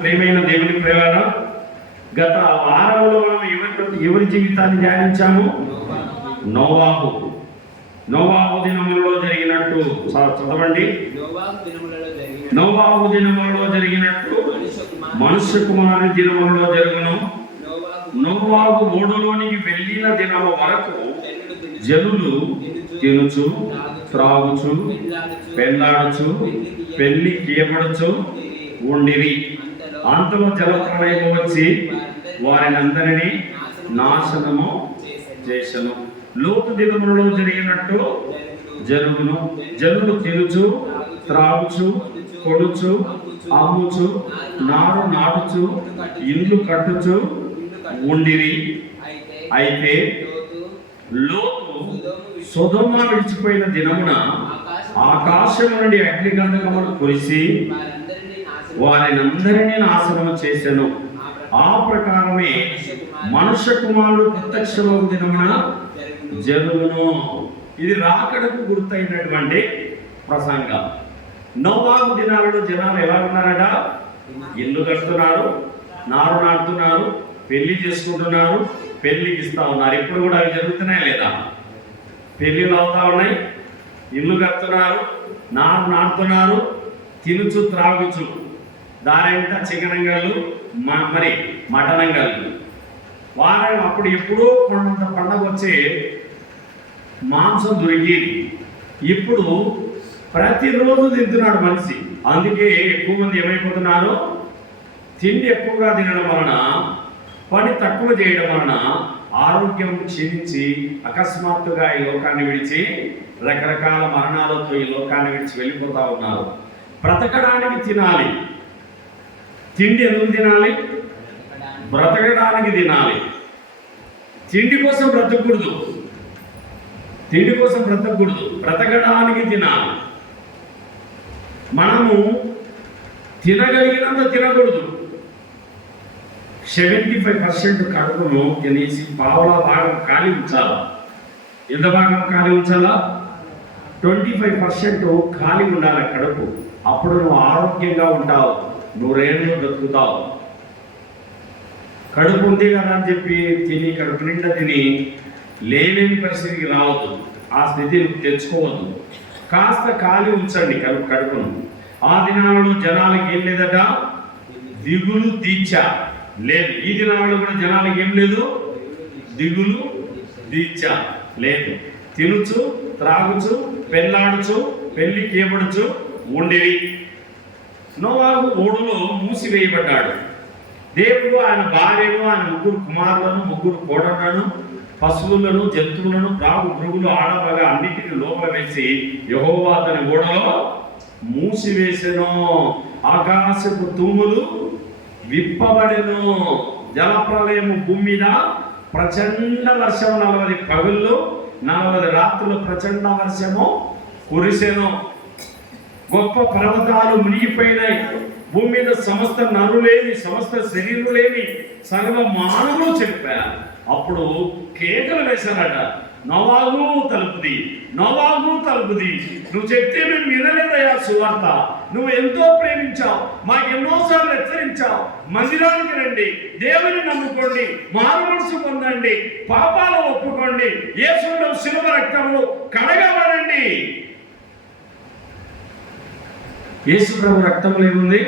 ప్రేమైన దేవుని ప్రేరణ గత వారంలో ఎవరి జీవితాన్ని ధ్యానించాము? నోవాహు దినములలో జరిగినట్టు చదవండి. నోవాహు దినములలో జరిగినట్టు మనుష్య కుమారుని దినములలో జరుగును. నోవాహు ఓడలోనికి వెళ్ళిన దినము వరకు జనులు తినుచు త్రాగుచు పెళ్ళాడుచు పెళ్లి కీయబడుచు ఉండిరి. అంతలో జలప్రళయము వచ్చి వారిని అందరినీ నాశనము చేసెను. లోతు దినములలో జరిగినట్టు జరుగును. జనులు తినుచు త్రాగుచు కొడుచు అమ్ముచు నారు నాటుచు ఇల్లు కట్టుచు ఉండిరి. అయితే లోతు సొదొమ విడిచిపోయిన దినమున ఆకాశం నుండి అగ్నిగంధకములు కురిసి వారినందరినీ నాశనము చేసెను. ఆ ప్రకారమే మనుష్య కుమారుడు ప్రత్యక్షమగు దినమున జరుగును. ఇది రాకడకు గుర్తయినటువంటి ప్రసంగం. నోవాహు దినాలలో జనాలు ఎలా ఉన్నారట? ఇల్లు కడుతున్నారు, నారు నాటుతున్నారు, పెళ్లి చేసుకుంటున్నారు, పెళ్లికి ఇస్తా ఉన్నారు. ఇప్పుడు కూడా అవి జరుగుతున్నాయి లేదా? పెళ్లిళ్ళు అవుతా ఉన్నాయి, ఇల్లు కడుతున్నారు, నారు నాటుతున్నారు, తినుచు త్రాగుచు. దానంట చికెనంగళ్ళు, మరి మటనంగళ్ళు. వారం అప్పుడు ఎప్పుడో కొండంత పండగ వచ్చే మాంసం దొరికేది. ఇప్పుడు ప్రతిరోజు తింటున్నాడు మనిషి. అందుకే ఎక్కువ మంది ఏమైపోతున్నారు? తిండి ఎక్కువగా తినడం వలన, పని తక్కువ చేయడం వలన ఆరోగ్యం క్షీణించి అకస్మాత్తుగా ఈ లోకాన్ని విడిచి రకరకాల మరణాలతో ఈ లోకాన్ని విడిచి వెళ్ళిపోతా ఉన్నారు. బ్రతకడానికి తినాలి. తిండి ఎందుకు తినాలి? బ్రతకడానికి తినాలి. తిండి కోసం బ్రతకూడదు, బ్రతకడానికి తినాలి. మనము తినగలిగినంత తినకూడదు. 75% కడుపును తినేసి పావులా భాగం ఖాళీ ఉంచాలా? ఎంత భాగం ఖాళీ ఉంచాలా? 25% ఖాళీ ఉండాలి కడుపు. అప్పుడు నువ్వు ఆరోగ్యంగా ఉంటావు, నూరేళ్ళు బ్రతుకుతావు. కడుపు ఉంది కదా అని చెప్పి తిని కడుపు నిండా తిని లేని పరిస్థితికి రావద్దు. ఆ స్థితి తెచ్చుకోవద్దు. కాస్త ఖాళీ ఉంచండి కడుపును. ఆ దినాలలో జనాలకి ఏం లేదట? దిగులు దీక్ష లేదు. ఈ దినాలలో కూడా జనాలకి ఏం లేదు? దిగులు దీక్ష లేదు. తినుచు త్రాగుచు పెళ్ళాడుచు పెళ్లి కీయబడుచు ఉండేవి. నోవాహు ఓడలో మూసివేయబడ్డాడు. దేవుడు ఆయన భార్యను, ఆయన 3 కుమారులను, 3 కోడళ్లను, పశువులను, జంతువులను, ప్రాగు మృగులు, ఆడమగ అన్నిటిని లోపల వేసి యెహోవా అతని ఓడలో మూసివేసెను. ఆకాశపు తూములు విప్పబడెను. జలప్రలయము భూమి మీద ప్రచండ వర్షం, 40 పగళ్ళు 40 రాత్రులు ప్రచండ వర్షము కురిసెను. గొప్ప పర్వతాలు మునిగిపోయినాయి. భూమి మీద సమస్త నరులేమి, సమస్త శరీరులేమి, సర్వ మానవులు చెప్పారు. అప్పుడు కేకలు వేశారట, నోవాహు తలుపుది, నోవాహు తలుపుది. నువ్వు చెప్తే మేము వినలేదయా సువార్త. నువ్వు ఎంతో ప్రేమించావు, మాకు ఎన్నోసార్లు హెచ్చరించావు. మందిరానికి రండి, దేవుని నమ్ముకోండి, మారు మనసు పొందండి, పాపాలు ఒప్పుకోండి, యేసు శిలువ రక్తంలో కడగబడండి. యేసు ప్రభు రక్తంలో ఏముంది?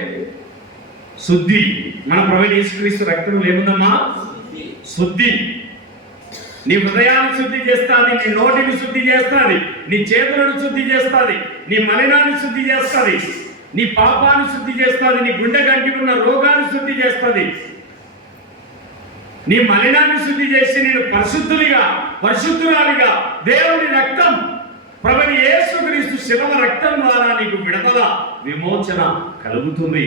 శుద్ధి. మన ప్రభు యేసుక్రీస్తు రక్తంలో ఏముందమ్మా? శుద్ధి. నీ హృదయాన్ని శుద్ధి చేస్తుంది, నీ నోటిని శుద్ధి చేస్తుంది, నీ చేతులను శుద్ధి చేస్తుంది, నీ మలినాన్ని శుద్ధి చేస్తుంది, నీ పాపాన్ని శుద్ధి చేస్తుంది, నీ గుండె గంటి ఉన్న రోగాన్ని శుద్ధి చేస్తుంది. నీ మలినాన్ని శుద్ధి చేసి నేను పరిశుద్ధురాలిగా దేవుని రక్తం, ప్రభువు యేసుక్రీస్తు శిలువ రక్తం ద్వారా నీకు విడుదల, విమోచన కలుగుతుంది.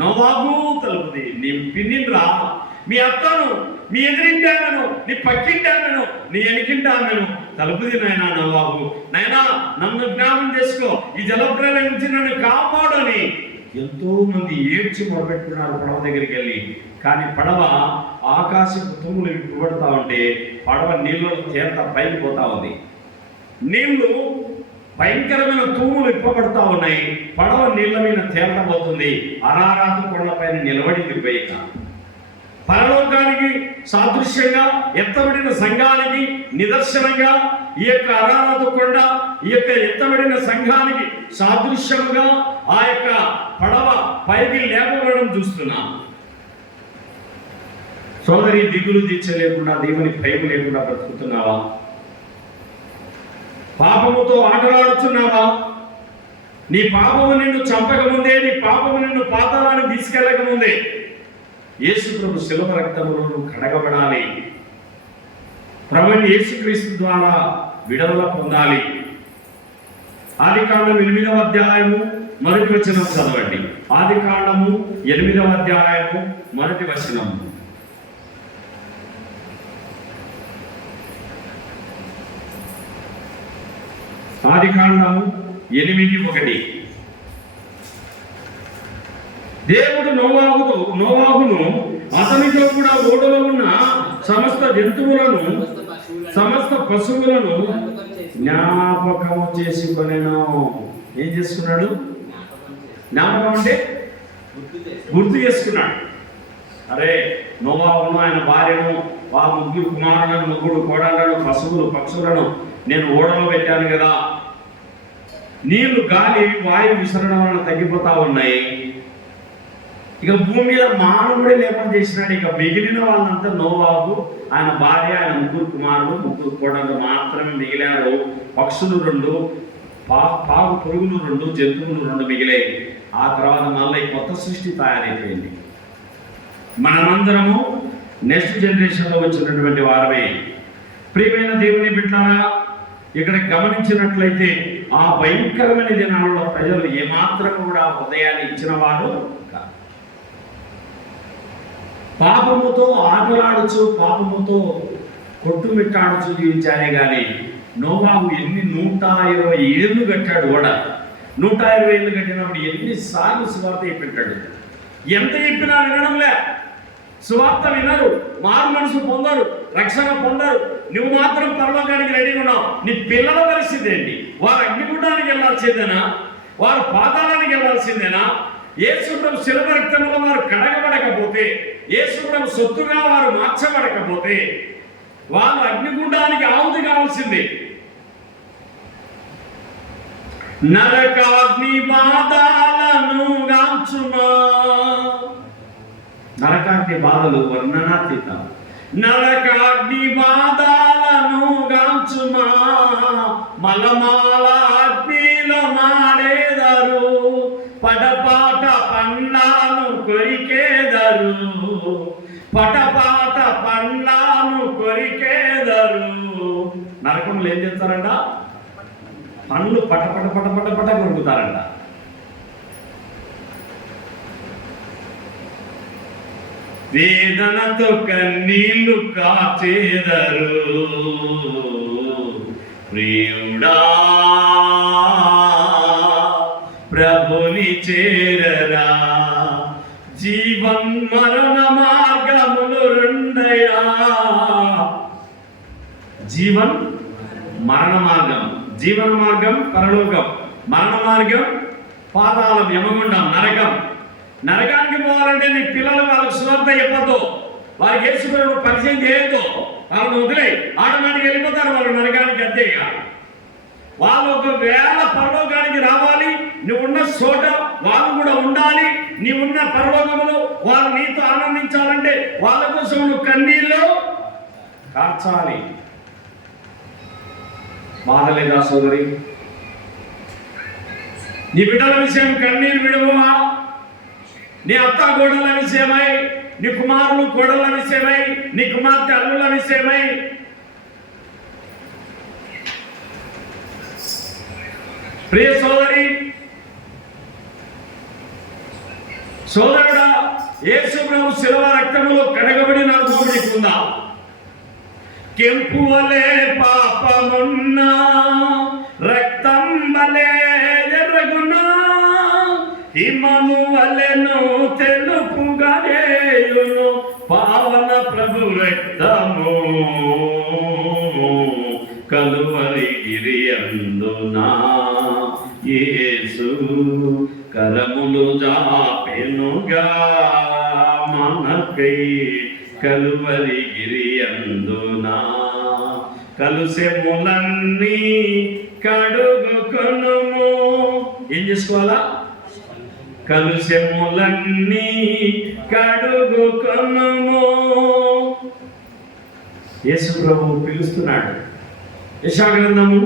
నోవాహు తలుపుది. నీ పిన్నిరా, మీ అత్తను, మీ ఎదురింటాను, నీ పక్కింటాను, నీ ఎనికింటాను తలుపుది. నాయనా నోవాహు, నాయనా నన్ను జ్ఞాపకం చేసుకో, ఈ జలప్రలయం నుంచి నన్ను కాపాడని ఎంతో మంది ఏడ్చి మొదలుపెట్టుకున్నారు పడవ దగ్గరికి వెళ్ళి. కానీ పడవ ఆకాశపు తూములు విప్పబడతా ఉంటే పడవ నీళ్ళలో తేలుతా పైకి పోతా ఉంది. నీళ్లు భయంకరమైన తూములు ఇప్పబడతా ఉన్నాయి. పడవ నీళ్ల మీద తేలబోతుంది. అరారాతు కొండపైన నిలబడింది పైక. పరలోకానికి సాదృశ్యంగా ఎత్తబడిన సంఘానికి నిదర్శనంగా ఈ యొక్క అరారాతు కొండ, ఈ యొక్క ఎత్తబడిన సంఘానికి సాదృశ్యముగా ఆ యొక్క పడవ పైకి లేపబడడం చూస్తున్నాం. సోదరి, దిగులు దీక్ష లేకుండా, దేవుని భయం లేకుండా బ్రతుకుతున్నావా? పాపముతో ఆటలాడుతున్నావా? నీ పాపము నిన్ను చంపకముందే, నీ పాపము నిన్ను పాతాళానికి తీసుకెళ్ళకముందే యేసు ప్రభు శిలువ రక్తములో కడగబడాలి. ప్రభువైన యేసుక్రీస్తు ద్వారా విడుదల పొందాలి. ఆదికాండం 8వ అధ్యాయము మొదటి వచనం చదవండి. ఆదికాండము 8వ అధ్యాయము మొదటి వచనం. ఆదికాండము 8:1. దేవుడు నోవాహును అతనితో కూడా ఓడలో ఉన్న సమస్త జంతువులను, సమస్త పశువులను జ్ఞాపకము చేసుకొనెను. ఏం చేసుకున్నాడు? జ్ఞాపకం అంటే గుర్తు చేసుకున్నాడు. అరే, నోవాహును, ఆయన భార్యను, ఆ ముగ్గురు కుమారులను, ముగ్గురు కోడళ్లను, పశువులు పక్షులను నేను ఓడలో పెట్టాను కదా. నీళ్లు, గాలి, వాయువు విసరడం వలన తగ్గిపోతా ఉన్నాయి. ఇక భూమి మీద మానవుడే లేకుండా చేసినాడు. ఇక మిగిలిన వాళ్ళంతా నోవాహు, ఆయన భార్య, ఆయన ముగ్గురు కుమారులు, ముగ్గురు కోడళ్ళు మాత్రమే మిగిలారు. పక్షులు 2, పాగు పురుగులు 2, జంతువులు 2 మిగిలాయి. ఆ తర్వాత మళ్ళీ కొత్త సృష్టి తయారైపోయింది. మనమందరము నెక్స్ట్ జనరేషన్లో వచ్చినటువంటి వారమే. ప్రియమైన దేవుని బిడ్డలారా, ఇక్కడ గమనించినట్లయితే ఆ భయంకరమైన దినాలలో ప్రజలు ఏమాత్రం కూడా ఉదయాన్ని ఇచ్చిన వారు కాదు. పాపముతో ఆటలాడుచు, పాపముతో కొట్టుమిట్టాడుచు జీవించారే కానీ నోవాహు 120 ఏళ్ళు కట్టాడు. ఓడ 120 ఏళ్ళు కట్టినప్పుడు ఎన్నిసార్లు సువార్త చెప్పిట్టాడు. ఎంత చెప్పినా వినడంలే. సువార్త వినరు, మారు మనసు పొందరు, రక్షణ పొందరు. నువ్వు మాత్రం పరలోకానికి రెడీగా ఉన్నావు. నీ పిల్లల పరిస్థితి ఏంటి? వారు అగ్నిగుండానికి వెళ్ళాల్సిందేనా? వారు పాతాళానికి వెళ్ళాల్సిందేనా? యేసుప్రభు శిలువ రక్తంలో వారు కడగబడకపోతే, యేసుప్రభు సొత్తుగా వారు మార్చబడకపోతే వాళ్ళు అగ్నిగుండానికి ఆహుతి కావాల్సిందే. నరకాగ్ని బాధలను గాంచుమా. నరకాగ్ని బాధలు వర్ణనాతీతం. నరకాగ్ని బాధలను గాంచుమా, మలమాల అగ్నిలో మాడేదరు, పటపాట పండ్లను కొరికేదరు, పటపాట పండ్లను కొరికేదరు. నరకంలో ఏం చేస్తారంట? పండ్లు పటపట పటపట పట కొరుకుతారంట. వేదనతో కన్నీళ్లు కాచేదరు, ప్రియుడా ప్రభుని చేరరా. జీవన్ మరణ మార్గములు 2. జీవన్ మరణ మార్గం. జీవన మార్గం పరలోకం, మరణ మార్గం పాతాళం, యమగుండం, నరకం. నరకానికి పోవాలంటే నీ పిల్లలు వాళ్ళకి సువార్త చెప్పొద్దు, వారికి యేసుప్రభువును పరిచయం చేయొద్దు. వాళ్ళని వదిలే, ఆటోమేటిక్గా వెళ్ళిపోతారు వాళ్ళు నరకానికి. అంతేగా వాళ్ళు ఒకవేళ పరలోకానికి రావాలి, నువ్వున్న చోట వాళ్ళు కూడా ఉండాలి. నీవున్న పరలోకములో వాళ్ళు నీతో ఆనందించాలంటే వాళ్ళ కోసం నువ్వు కన్నీళ్ళు కార్చాలి. బాధ లేదా సోదరి? నీ బిడ్డల విషయం కన్నీరు విడువా? నీ అత్త కోడల విషయమై, నీ కుమారులు కోడల విషయమై, నీ కుమార్తె అల్లుల విషయమై, ప్రియ సోదరి సోదరుడా, యేసు ప్రభు శిలువ రక్తములో కడగబడిన అనుభవం నీకుందా? కెంపు వలె పాపమున్నా, రక్తం వలె ఎర్రగున్నా, హిమము వలెను తెలుపుగా చేయును పావన ప్రభు రక్తము కలువరి గిరి అందునా. మనకై కలువరి గిరి అందునా కలుషములన్నీ కడుగుకొనుము. ఏం చేసుకోవాలా? కలుషములన్నీ కడుగుకొనుము. యేసు ప్రభువు పిలుస్తున్నాడు. యెషయా గ్రంథము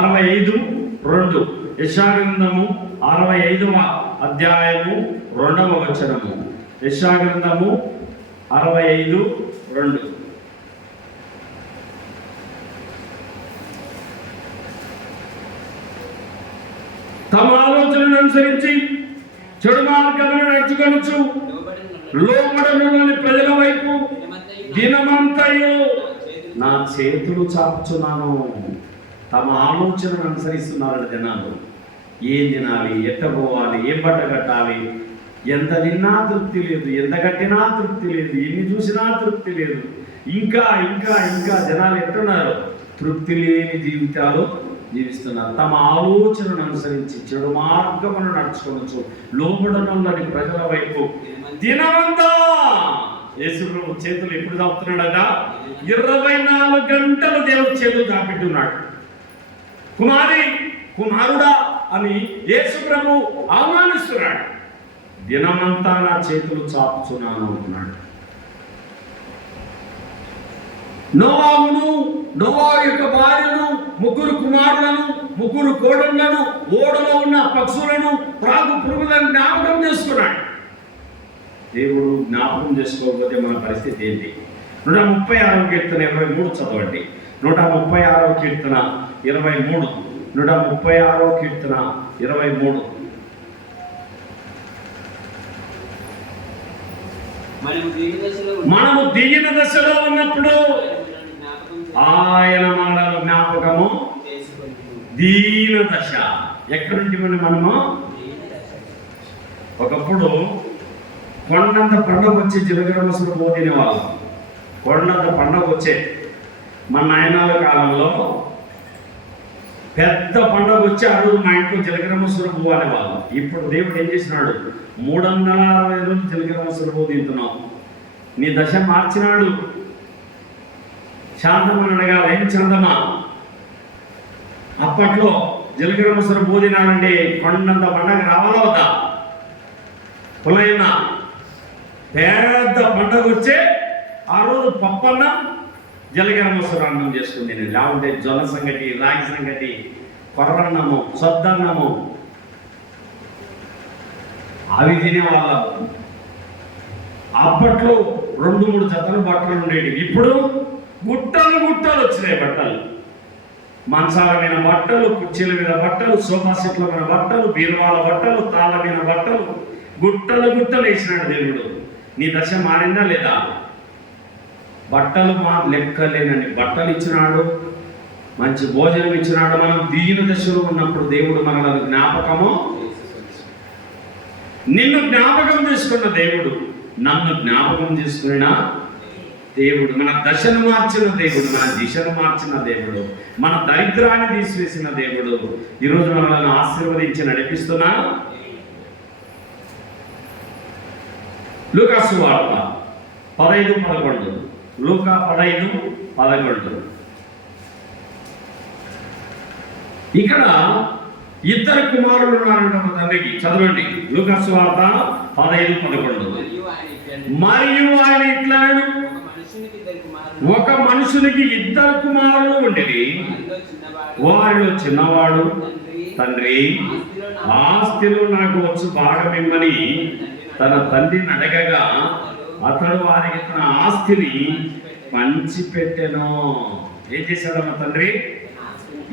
65:2. యెషయా గ్రంథము 65వ అధ్యాయము 2వ వచనము. యెషయా గ్రంథము 65:2. తమ ఆలోచనను అనుసరించి చెడు మార్గమును నడుచుకొనుచు లోబడనులోని ప్రజల వైపు దినమంతయు నా చేతులు చాపుచున్నాను. తమ ఆలోచనను అనుసరిస్తున్నారు జనాలు. ఏం తినాలి, ఎట్ట పోవాలి, ఏం బట్ట కట్టాలి, ఎంత తిన్నా తృప్తి లేదు, ఎంత కట్టినా తృప్తి లేదు, ఎన్ని చూసినా తృప్తి లేదు. ఇంకా ఇంకా ఇంకా జనాలు ఎట్టున్నారు? తృప్తి లేని జీవితాలు జీవిస్తున్నారు. తమ ఆలోచనను అనుసరించి చెడు మార్గమును నడుచుకోవచ్చు లోబడనులని ప్రజల వైపు దినమంతా. యేసు ప్రభు చేతులు ఎప్పుడు చాపుతున్నాడట? 24 గంటలు దేవుడు చేతులు చాపెట్టున్నాడు. కుమారి, కుమారుడా అని యేసు ప్రభు అవమానిస్తున్నాడు. దినమంతా నా చేతులు చాపుచున్నాను అంటున్నాడు. నోవాహును, నోవాహు యొక్క భార్యను, 3 కుమారులను, 3 కోడళ్లను, ఓడలో ఉన్న పక్షులను, ప్రాగు పురుగులను జ్ఞాపకం చేసుకున్నాడు. దేవుడు జ్ఞాపకం చేసుకోకపోతే మన పరిస్థితి ఏంటి? 136వ కీర్తన 23 చదవండి. 136వ కీర్తన 23. 136వ కీర్తన 23. మనము దిగిన దశలో ఉన్నప్పుడు ఆయన మనలను జ్ఞాపకము. దీన దశ ఎక్కడుంటి మనము? ఒకప్పుడు కొండంత పండుగ వచ్చి జీలకర్ర మసలు పోతినే వాళ్ళం. కొండంత పండుగ వచ్చే మన నాయనాల కాలంలో పెద్ద పండుగ వచ్చి ఆ రోజు మా ఇంట్లో జీలకర్ర మసలు పువ్వు అనేవాళ్ళం. ఇప్పుడు దేవుడు ఏం చేసినాడు? 360 రోజులు జీలకర్ర మసలు పువ్వు తింటున్నాం. నీ దశ మార్చినాడు. శాంతమని అడగాలి, ఏం చందమా? అప్పట్లో జీలకర్ర మసలు పువ్వు తినాలంటే కొండంత పండుగ రావాలా వద్దా? పులైన పెద్ద పండుగ వచ్చే ఆ రోజు పప్పన్నం జీలకర్ర మసలు అన్నం చేసుకుంది. నేను లేకుంటే జొన్న సంగటి, రాగి సంగటి, కొర్రన్నము, సొద్దన్నము అవి తినేవాళ్ళం. అప్పట్లో 2-3 జతలు బట్టలు ఉండేవి. ఇప్పుడు గుట్టలు గుట్టలు వచ్చినాయి బట్టలు. మంచాల మీద బట్టలు, కుర్చీల మీద బట్టలు, సోఫా సెట్ల మీద బట్టలు, బీరువాల బట్టలు, తాళ్ళ మీద బట్టలు, గుట్టలు గుట్టలు వేసినాడు దేవుడు. నీ దశ మారిందా లేదా? బట్టలు లెక్కలేనండి బట్టలు ఇచ్చినాడు, మంచి భోజనం ఇచ్చినాడు. మనం దీన దశలో ఉన్నప్పుడు దేవుడు మనల్ని జ్ఞాపకము. నిన్ను జ్ఞాపకం చేసుకున్న దేవుడు, నన్ను జ్ఞాపకం చేసుకున్న దేవుడు, మన దశను మార్చిన దేవుడు, మన దిశను మార్చిన దేవుడు, మన దరిద్రాన్ని తీసివేసిన దేవుడు ఈరోజు మనల్ని ఆశీర్వదించి నడిపిస్తున్నా. లూకా సువార్త 15:11. లూకా 15:11. ఇక్కడ 2 కుమారులు ఉన్నారంట ఒక తండ్రికి. చదవండి లూకా సువార్త 15:11. మరియు ఆయన ఇట్లాను, ఒక మనుషునికి 2 కుమారులు ఉండేవి. వారిలో చిన్నవాడు, తండ్రి ఆస్తిలో నాకు వచ్చు భాగమిమ్మని తన తండ్రిని అడగగా అతడు వారికి తన ఆస్తిని పంచిపెట్టెను. ఏం చేశాడన్న తండ్రి?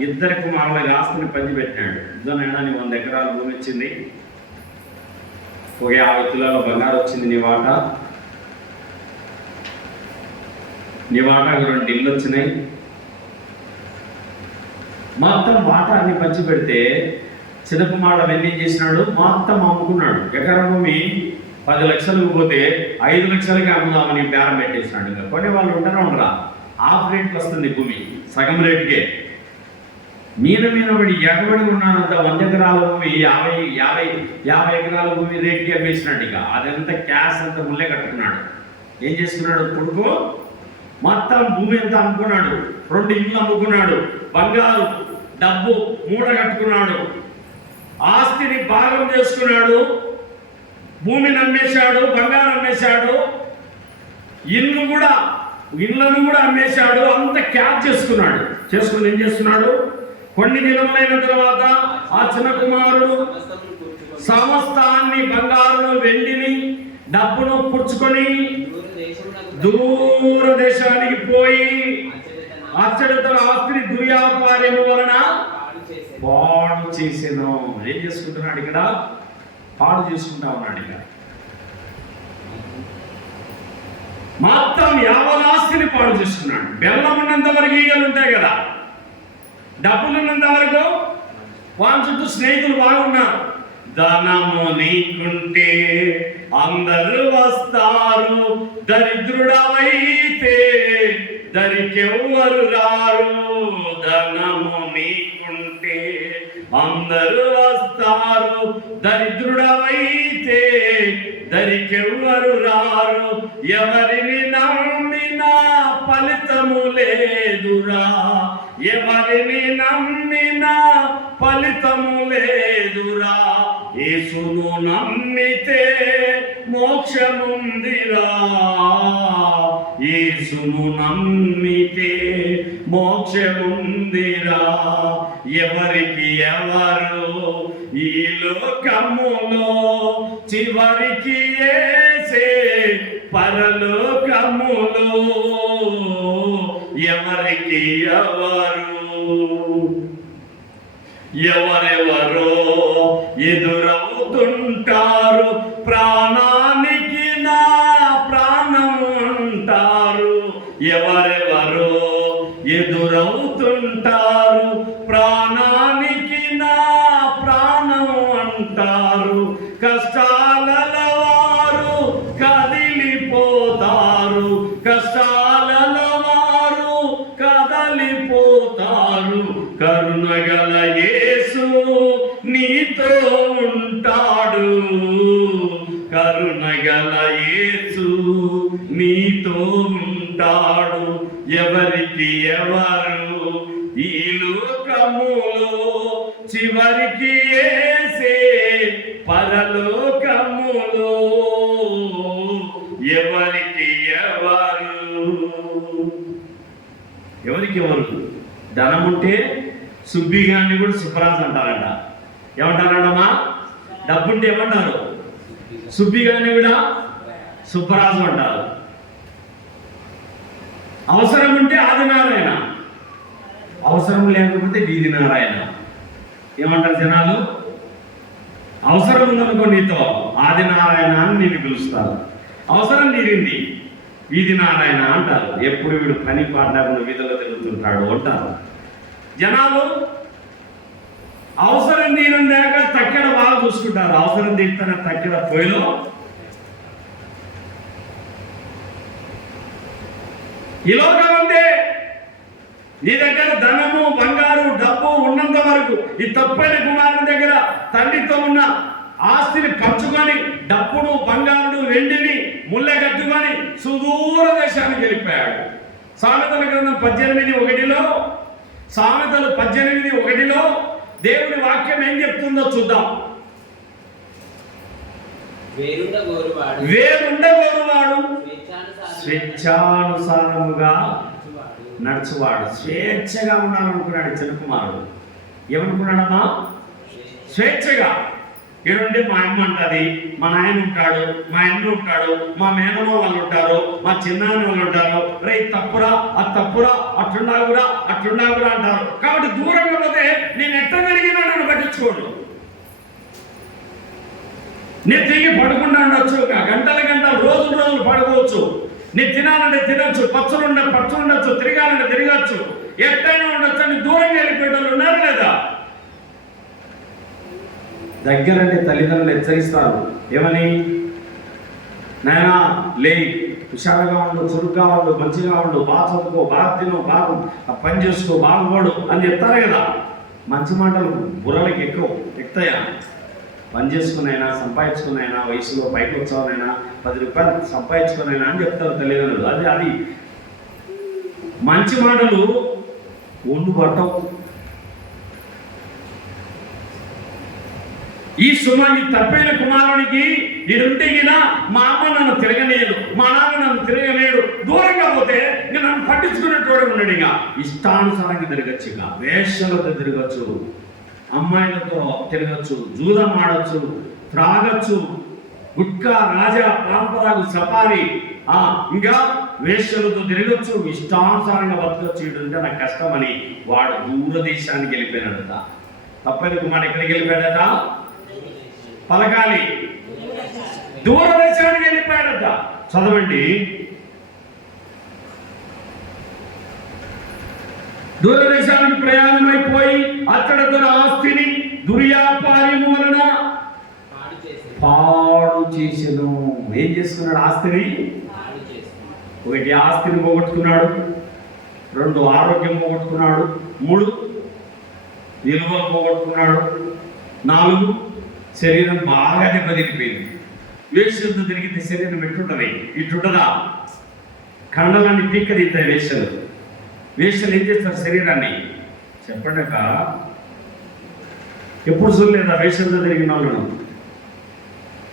2 కుమారులకి ఆస్తిని పంచిపెట్టాడు. ఇద్దరైనా నీ 100 ఎకరాల భూమి వచ్చింది, ఒక 50 కిలోల బంగారు వచ్చింది నీ వాట, నీ వాటాకు 2 ఇళ్ళు వచ్చినాయి. మొత్తం వాటాన్ని పంచిపెడితే చిన్న కుమారుడు అవన్నీ చేసినాడు, మొత్తం అమ్ముకున్నాడు. ఎకరం భూమి 10 లక్షలకు పోతే 5 లక్షలకి అమ్ముదామని బేరం పెట్టేసినాడు. ఇంకా కొనే వాళ్ళు ఉండరా? హాఫ్ రేట్కి వస్తుంది భూమి, సగం రేటుకే. మీద పడి ఎగబడి ఉన్నానంత 100 ఎకరాల భూమి 50 ఎకరాల భూమి రేట్కి అమ్మేసినాడు. ఇక అదంతా క్యాష్ అంతా ముల్లే కట్టుకున్నాడు. ఏం చేసుకున్నాడు కొడుకు? మొత్తం భూమి ఎంత అమ్ముకున్నాడు, 2 ఇళ్ళు అమ్ముకున్నాడు, బంగారు డబ్బు మూట కట్టుకున్నాడు, ఆస్తిని భాగం చేసుకున్నాడు, భూమిని అమ్మేశాడు, బంగారం అమ్మేశాడు, ఇళ్ళను కూడా అమ్మేశాడు. అంత క్యాచ్ చేసుకున్నాడు. చేసుకుని ఏం చేస్తున్నాడు? కొన్ని దినములైన తర్వాత ఆ చిన్న కుమారుడు సమస్తాన్ని, బంగారును, వెండిని, డబ్బును పుచ్చుకొని దూర దేశానికి పోయి అచ్చడి తన ఆస్తిని దుర్వ్యాపారము వలన పాడు చేసేను. ఏం చేసుకుంటున్నాడు ఇక్కడ? పాడు చేసుకుంటా ఉన్నాడు. ఇక్కడ మొత్తం యావదాస్తిని పాడు చేసుకున్నాడు. బెల్లం ఉన్నంత వరకు ఈగలు ఉంటాయి కదా, డబ్బులు ఉన్నంత వరకు వాళ్ళ చుట్టూ స్నేహితులు బాగున్నారు. ధనము నీకుంటే అందరూ వస్తారు, దరిద్రుడవైతే దరికెవ్వరు రారు. ధనము నీకుంటే అందరూ వస్తారు, దరిద్రుడవైతే దరికెవ్వరు రారు. ఎవరిని నమ్మినా ఫలితము లేదురా, ఎవరిని నమ్మినా ఫలితము లేదురా. యేసును నమ్మితే మోక్షముందిరా, యేసును నమ్మితే మోక్షముందిరా. ఎవరికి ఎవరు ఈ లోకములో, చివరికి యేసే పరలోకములో. ఎవరికి ఎవరు, ఎవరెవరో ఎదురవుతుంటారు, ప్రాణానికి నా ప్రాణం అంటారు. ఎవరెవరో ఎదురవుతుంటారు, ప్రాణానికి నా ప్రాణం అంటారు. కష్టాల వారు కదిలిపోతారు, కష్టాల వారు కదలిపోతారు. కరుణగల యేసు నీతో ఉంటాడు, కరుణగల యేసు నీతో ఉంటాడు. ఎవరికి ఎవరు ఈ లోకములో, చివరికి యేసే పరలోకములో. ఎవరికి ఎవరు, ఎవరికి ఎవరు? ధనం ఉంటే సుబ్బిగాన్ని కూడా సుబ్బరాజు అంటారంట. ఏమంటారమ్మా? డబ్బుంటే ఏమంటారు? సుబ్బిగాన్ని కూడా సుబ్బరాజు అంటారు. అవసరం ఉంటే ఆదినారాయణ, అవసరం లేకపోతే వీధి నారాయణ. ఏమంటారు జనాలు? అవసరం ఉందనుకో నీతో, ఆదినారాయణ అని నేను పిలుస్తారు. అవసరం తీరింది, వీధి నారాయణ అంటారు. ఎప్పుడు వీడు పని పాడకుండా వీధిలో తిరుగుతుంటాడు అంటారు జనాలు. అవసరం తీరందాక తక్కెడ బాగా చూసుకుంటారు. అవసరం తీరుతున్న తక్కెడ పొయ్యిలో ఈ లోకం అంతే. నీ దగ్గర ధనము, బంగారు, డబ్బు ఉన్నంత వరకు ఈ తప్పైన కుమారుని దగ్గర తండ్రితో ఉన్న ఆస్తిని పంచుకొని డబ్బును, బంగారును, వెండిని ముళ్ళగట్టుకొని సుదూర దేశానికి వెళ్ళిపోయాడు. సామెతల గ్రంథం 18:1లో, సామెతలు 18:1లో దేవుని వాక్యం ఏం చెప్తుందో చూద్దాం. వేరుండగోరువాడు స్వేచ్ఛానుసారముగా నడుచువాడు. స్వేచ్ఛగా ఉండాలనుకున్నాడు చిన్న కుమారుడు. ఏమనుకున్నాడమ్మా? స్వేచ్ఛగా. ఏడుంటే మా అమ్మ ఉంటుంది, మా నాయన ఉంటాడు, మా అన్న ఉంటాడు, మా మేనమ్మ వాళ్ళు ఉంటారు, మా చిన్నాన్న వాళ్ళు ఉంటారు. రే తప్పురా, అది తప్పురా, అట్లుండాగురా అంటారు. కాబట్టి దూరంగా పోతే నేను ఎట్ట పెరిగినా నన్ను పట్టించుకోడు. నేను తిరిగి పడకుండా ఉండొచ్చు, గంటలు రోజులు పడుకోవచ్చు. నేను తినాలంటే తినొచ్చు, పచ్చులుండొచ్చు, తిరగాలంటే తిరగచ్చు, ఎట్టైనా ఉండొచ్చు అని దూరంగా వెళ్ళిపోయే వాళ్ళు ఉన్నారు లేదా? దగ్గరంటే తల్లిదండ్రులు హెచ్చరిస్తారు. ఏమని? నాయనా లే, హుషారుగా ఉండు, చురుగ్గా ఉండు, మంచిగా ఉండు, బాగా చదువుకో, బాగా తిను, బాగా పని చేసుకో, బాగుపడు అని చెప్తారు కదా. మంచి మాటలు బుర్రలకి ఎక్కుతాయా? పని చేసుకునైనా సంపాదించుకునైనా వయసులో పైకి వచ్చావనైనా 10 రూపాయలు సంపాదించుకునైనా అని చెప్తారు తల్లిదండ్రులు. అది మంచి మాటలు ఒళ్ళు పట్టవు. ఈ తప్పైన కుమారునికి ఈడుంటే గిన మా అమ్మ నన్ను తిరగలేడు, మా నాన్న నన్ను తిరగలేడు, దూరంగా పోతే ఇంకా నన్ను పట్టించుకున్నట్టు ఉన్నాడు. ఇక ఇష్టానుసారంగా తిరగచ్చు, ఇక వేషలతో తిరగచ్చు, అమ్మాయిలతో తిరగచ్చు, జూదం ఆడచ్చు, త్రాగచ్చు, గుట్కా, రాజా, పాంపరాగు, సఫారీ, ఇంకా వేషలతో తిరగచ్చు, ఇష్టానుసారంగా బతకచ్చు. ఈడుంటే నాకు కష్టమని వాడు దూరదేశానికి వెళ్ళిపోయినాడట. తప్పైన కుమారుడు ఎక్కడికి వెళ్ళిపోయాడట? పలకాలి, దూరదేశానికి వెళ్ళిపోయాడట. చదవండి. దూరదేశానికి ప్రయాణమైపోయి అక్కడ తన ఆస్తిని దుర్వ్యాపారి మూలన పాడు చేసెను. ఏం చేసుకున్నాడు? ఆస్తిని. ఒకటి ఆస్తిని పోగొట్టుకున్నాడు, 2 ఆరోగ్యం పోగొట్టుకున్నాడు, 3 విలువలు పోగొట్టుకున్నాడు, 4 శరీరం బాగా దెబ్బతిరిపోయింది. వేషలతో తిరిగితే శరీరం ఎట్టుంటది? ఇటుంటదా? కండలన్నీ పీక్కదిద్దాయి వేషలు. వేషలు ఏం చేస్తారు శరీరాన్ని? చెప్పండాక ఎప్పుడు చూడలేదా వేషలతో తిరిగిన వాళ్ళను?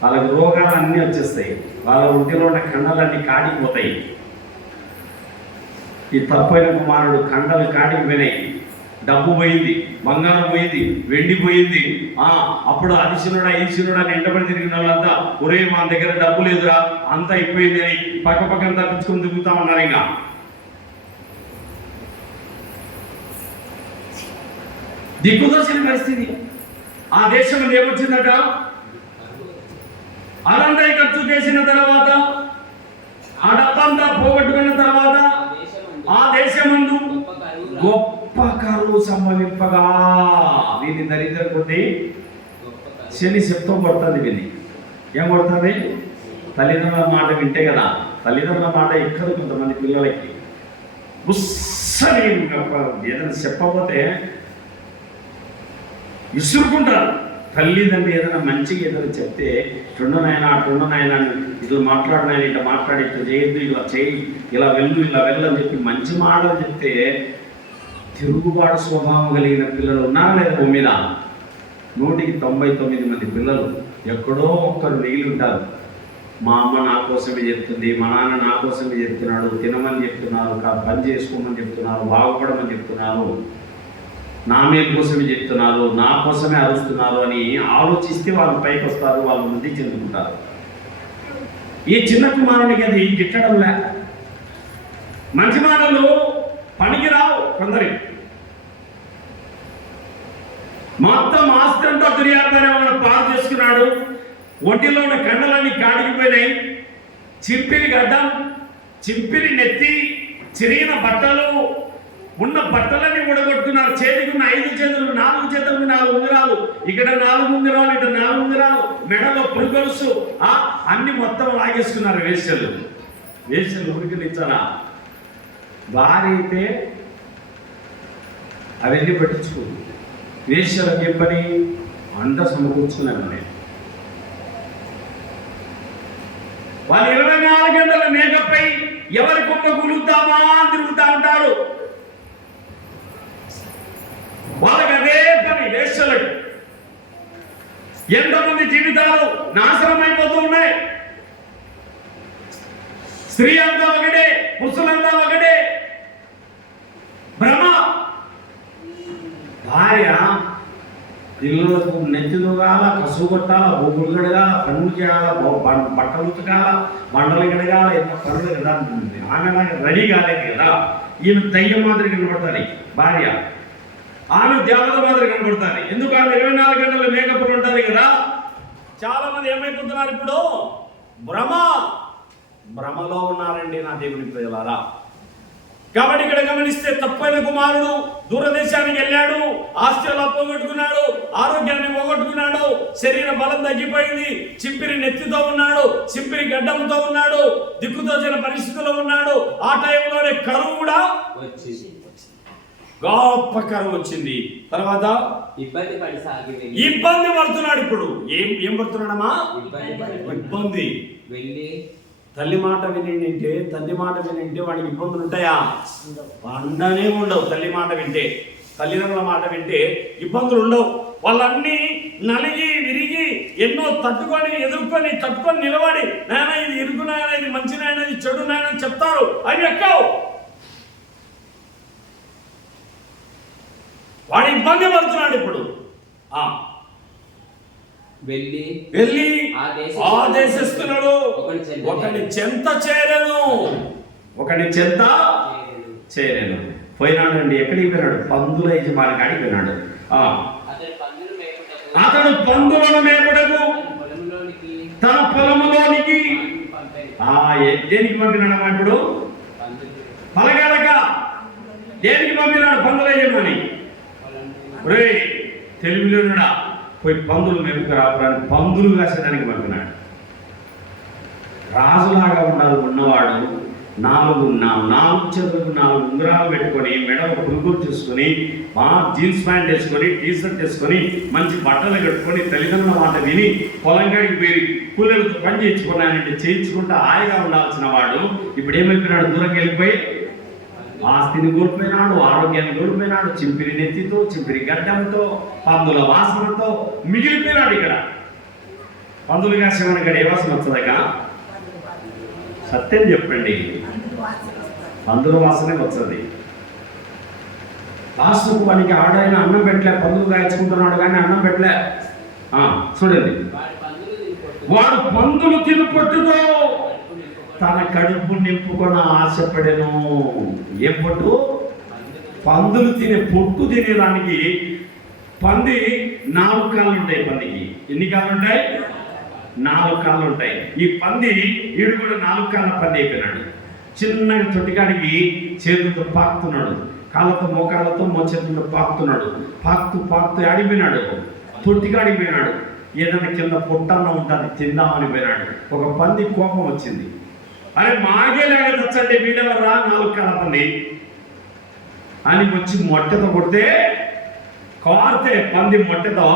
వాళ్ళకి రోగాలు అన్నీ వచ్చేస్తాయి, వాళ్ళ ఒంటిలో ఉన్న కండలన్నీ కాడిపోతాయి. ఈ తప్పైన కుమారుడు కండలు కాడికి పోయినాయి, డబ్బు పోయింది, బంగారం పోయింది, వెండి పోయింది. అప్పుడు అదిశనుడా ఈశనుడా అని ఎంటబడి తిరిగిన వాళ్ళంతా ఒరే మా దగ్గర డబ్బు లేదురా, అంతా అయిపోయింది అని పక్కన తప్పించుకొని తిరుగుతా ఉన్నారు. ఇంకా దిక్కుదోసిన పరిస్థితి. ఆ దేశం ఏమొచ్చిందట? అదంతా ఖర్చు చేసిన తర్వాత, ఆ డబ్బంతా పోగొట్టుకున్న తర్వాత ఆ దేశమందు గొప్ప కరువు సంభవింపగా వీని దరిద్ర కొద్ది శని శబ్దం కొడుతుంది. వీని ఏం కొడుతుంది? తల్లిదండ్రుల మాట వింటే కదా. తల్లిదండ్రుల మాట ఎక్కదు కొంతమంది పిల్లలకి. ఉస్సని ఏదైనా చెప్పకపోతే విసురుకుంటారు. తల్లిదండ్రులు ఏదైనా మంచిగా ఏదైనా చెప్తే అటుండనైనా ఇట్లా మాట్లాడినాయన, ఇట్లా మాట్లాడి ఇట్లా చేయొద్దు, ఇలా చేయి, ఇలా వెళ్ళు అని చెప్పి మంచి మాటలు చెప్తే తిరుగుబాటు స్వభావం కలిగిన పిల్లలు ఉన్నారా లేదా భూమి మీద? 199 మంది పిల్లలు ఎక్కడో ఒక్కరు మిగిలి ఉంటారు. మా అమ్మ నా కోసమే చెప్తుంది, మా నాన్న నా కోసమే చెప్తున్నాడు, తినమని చెప్తున్నారు, పని చేసుకోమని చెప్తున్నారు, బాగుపడమని చెప్తున్నారు, నా మీద కోసమే చెప్తున్నారు, నా కోసమే అరుస్తున్నారు అని ఆలోచిస్తే వాళ్ళు పైకి వస్తారు, వాళ్ళు ముందు చెందుకుంటారు. ఈ చిన్న కుమారునికి అది గిట్టడంలే. మంచి మాటలు పనికి రావు కొందరి. మొత్తం ఆస్తి అంతా దుర్యాపారం పాడు చేసుకున్నాడు. ఒంటిలో ఉన్న కండలన్నీ కాడికిపోయినాయి. చింపిరి గడ్డం, చింపిరి నెత్తి, చిరిగిన బట్టలు, ఉన్న బట్టలన్నీ ఊడగొట్టుకున్నారు. చేతికి ఉన్న 5 చేతులు, 4 చేతులకు 4 ఉంగరాలు, ఇక్కడ 4 ఉంగరాలు, ఇక్కడ 4 ఉంగరాలు, మెడలో పురుగొలుసు, అన్ని మొత్తం లాగేసుకున్నారు వేశ్యలు. ఉరికినిచ్చారా? భార్య అయితే అవన్నీ పట్టించుకోదు. వేశ్యలకు ఏం పని? అంత సమకూర్చుకున్నారు. వాళ్ళు 24 గంటల మేకపై ఎవరి కొమ్మ గులుగుతామా అని తిరుగుతూ ఉంటారు. వాళ్ళకి అదే పని. వేశ్యలకు ఎంతమంది జీవితాలు నాశనం అయిపోతూ ఉన్నాయి. స్త్రీ అంతా ఒకటే, పురుషులంతా ఒకటే. భ్రమ. భార్య పిల్లలకు నెత్తి దుగాల, కసువు కొట్టాల, బొగ్గులు కడగాల, పనులు చేయాల, బట్టలు ఉతకాల, బండలు కడగాల, ఎంత పనులు కదా. ఆమె రెడీ కాలేదు కదా. ఈమె దయ్యం మాదిరి కనబడతాయి భార్య, ఆమె దేవత మాదిరి కనబడతాయి. ఎందుకు? ఆమె 24 గంటల మేకప్ ఉంటుంది కదా. చాలా మంది ఏమైపోతున్నారు ఇప్పుడు? భ్రమలో ఉన్నారండి నా దేవుని ప్రజలారా. కాబట్టి ఇక్కడ గమనిస్తే తప్పైన కుమారుడు దూరదేశానికి వెళ్ళాడు, ఆస్తిలో పోగొట్టుకున్నాడు, ఆరోగ్యాన్ని పోగొట్టుకున్నాడు, శరీర బలం తగ్గిపోయింది, చింపిరి నెత్తితో ఉన్నాడు, చింపిరి గడ్డంతో ఉన్నాడు, దిక్కుతోచిన పరిస్థితుల్లో ఉన్నాడు. ఆ టైంలోనే కరువు కూడా వచ్చింది. గొప్ప కరువు వచ్చింది. తర్వాత ఇబ్బంది పడుతున్నాడు. ఇప్పుడు ఏం పడుతున్నాడమ్మా? ఇబ్బంది. వెళ్ళి తల్లి మాట వినంటే, తల్లి మాట వినంటే వాడికి ఇబ్బందులు ఉంటాయా? అండనే ఉండవు. తల్లి మాట వింటే, తల్లిదండ్రుల మాట వింటే ఇబ్బందులు ఉండవు. వాళ్ళన్నీ నలిగి విరిగి ఎన్నో తట్టుకొని నిలబడి, నాయన ఇది ఇరుగు నాయన, ఇది మంచి నాయన, ఇది చెడు నాయన చెప్తారు. అవి ఎక్కవు. వాడు ఇబ్బంది పడుతున్నాడు. ఇప్పుడు వెళ్ళి ఆ దేశస్థులను ఒకని చెంత చేరెను. పోయినాడండి. ఎక్కడికి పోయినాడు? పందుల యజమాని కాడికి పోయినాడు. అతడు పందులను మేపుటకు తన పొలములోనికి దేనికి పంపినాడమ్మా? ఇప్పుడు పలగడక దేనికి పంపినాడు? పందుల యజమాని తెలివిలోనుడా పోయి పందులు మేపుకురా, పందులు కాసేదానికి పంపినాడు. రాజులాగా ఉన్నవాడు నాలుగు చేతులకు 4 ఉంగరాలు పెట్టుకొని, మెడ పురుగులు చేసుకొని, జీన్స్ ప్యాంట్ వేసుకొని, టీషర్ట్ వేసుకొని, మంచి బట్టలు కట్టుకొని, తల్లిదండ్రుల మాట విని పొలంగాడికి పోయి కూలీలతో పని చేయించుకున్నానంటే చేయించుకుంటూ హాయిగా ఉండాల్సిన వాడు ఇప్పుడు ఏమైపోయినాడు? దూరంగా వెళ్ళిపోయి ఆస్తిని కోల్పోయినాడు, ఆరోగ్యాన్ని కోల్పోయినాడు, చింపిరి నెత్తితో, చింపిరి గడ్డంతో, పందుల వాసనతో మిగిలిపోయినాడు. ఇక్కడ పందులు కాసేమని ఇక్కడ ఏ వాసన వస్తుందగా? సత్యం చెప్పండి, పందుల వాసనే వస్తుంది. లాస్ట్కు వానికి ఆడైన అన్నం పెట్టలే, పందులు కాయించుకుంటున్నాడు కానీ అన్నం పెట్టలే. చూడండి, వాడు పందులు తినుపట్టుతో తన కడుపు నింపుకొని ఆశపడెను. ఏం పొట్టు? పందులు పొట్టు తినేదానికి. పంది 4 కాళ్ళు ఉంటాయి. పందికి ఎన్ని కాళ్ళు ఉంటాయి? 4 కాళ్ళు ఉంటాయి. ఈ పంది ఈడు కూడా 4 కాళ్ళ పంది అయిపోయినాడు. చిన్నగా తొట్టికాడికి చేతులతో పాకుతున్నాడు, కాళ్ళతో మోకాళ్ళతో చేతులతో పాకుతున్నాడు. పాకుతూ ఆడిపోయినాడు, తొట్టికాడికి పోయినాడు. ఏదైనా కింద పొట్టన్న ఉంటుంది తిందామని పోయినాడు. ఒక పంది కోపం వచ్చింది. అరే మాగేలాగా తెచ్చండి వీడెవరా 4 కాళ్ళ పంది అని వచ్చి మొట్టెతో కొడితే కోరితే పంది మొట్టెతో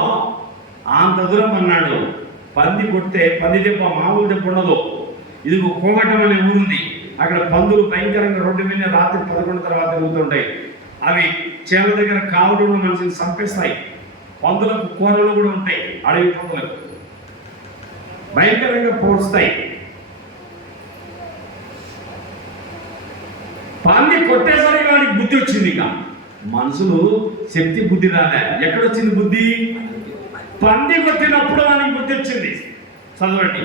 అంత దూరం అన్నాడు. పంది కొడితే పంది దెబ్బ మామూలు దెబ్బ ఉండదు. ఇది కోమటం అనే ఊరుంది. అక్కడ పందులు భయంకరంగా రోడ్డు మీద రాత్రి 11 తర్వాత తిరుగుతుంటాయి. అవి చేల దగ్గర కావులు మనిషిని చంపేస్తాయి. పందులకు కూరలు కూడా ఉంటాయి. అడవి పందులకు భయంకరంగా పోడుస్తాయి. పంది కొట్టేసరికి వాడికి బుద్ధి వచ్చింది. ఇక మనుషులు శక్తి బుద్ధి రాలే. ఎక్కడొచ్చింది బుద్ధి? పంది కొట్టినప్పుడు వానికి బుద్ధి వచ్చింది. చదవండి.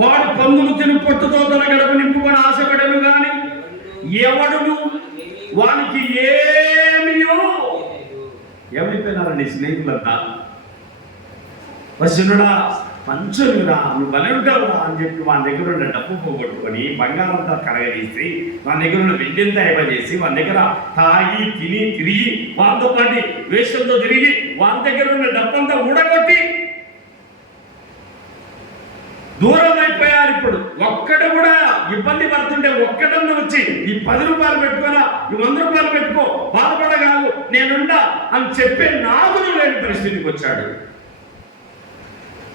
వాడు పందులు తినుపట్టుతో తన గడప నింపుకొని ఆశపడను గాని ఎవడును వానికి ఏమైపోయినారండి స్నేహితులంతా. వస్తున్నడా పంచులురా, నువ్వు బలి ఉంటావురా అని చెప్పి మన దగ్గర ఉన్న డబ్బు పోగొట్టుకొని బంగారంతా కరగదీసి మన దగ్గర ఉన్న వెండింతా చేసి మన దగ్గర తాగి తిరిగి వాళ్ళతో పాటు వేషంతో తిరిగి వాళ్ళ దగ్గర ఉన్న డబ్బంతా ఊడగొట్టి దూరం అయిపోయారు. ఇప్పుడు ఒక్కడు కూడా ఇబ్బంది పడుతుంటే ఒక్కడన్నా వచ్చి ఈ 10 రూపాయలు పెట్టుకోరా, ఈ 100 రూపాయలు పెట్టుకో, బాధపడగాదు నేనుండా అని చెప్పే నాదులు లేని పరిస్థితికి వచ్చాడు.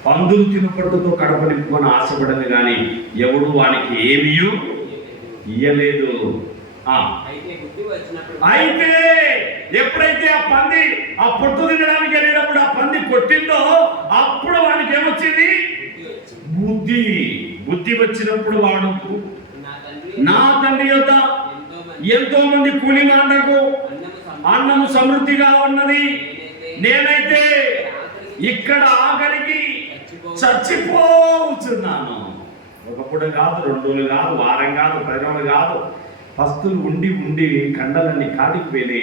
పందులు తినుపట్టుతో కడప నింపుకొని ఆశపడదు కానీ ఎవడు వానికి ఏమీ ఇయ్యలేదు. అయితే ఎప్పుడైతే ఆ పంది ఆ పొట్టు తినడానికి వెళ్ళినప్పుడు ఆ పంది కొట్టిందో అప్పుడు వానికి ఏమొచ్చింది? బుద్ధి వచ్చినప్పుడు వాడు నా తండ్రి యొద్ద ఎంతో మంది కూలి మాటకు అన్నము సమృద్ధిగా ఉన్నది, నేనైతే ఇక్కడ ఆఖరికి చచ్చిపోతున్నాను. ఒకప్పుడు కాదు, 2 రోజులు కాదు, వారం కాదు, 10 రోజులు కాదు, పస్తులు ఉండి కండలన్నీ కాటికి పోయి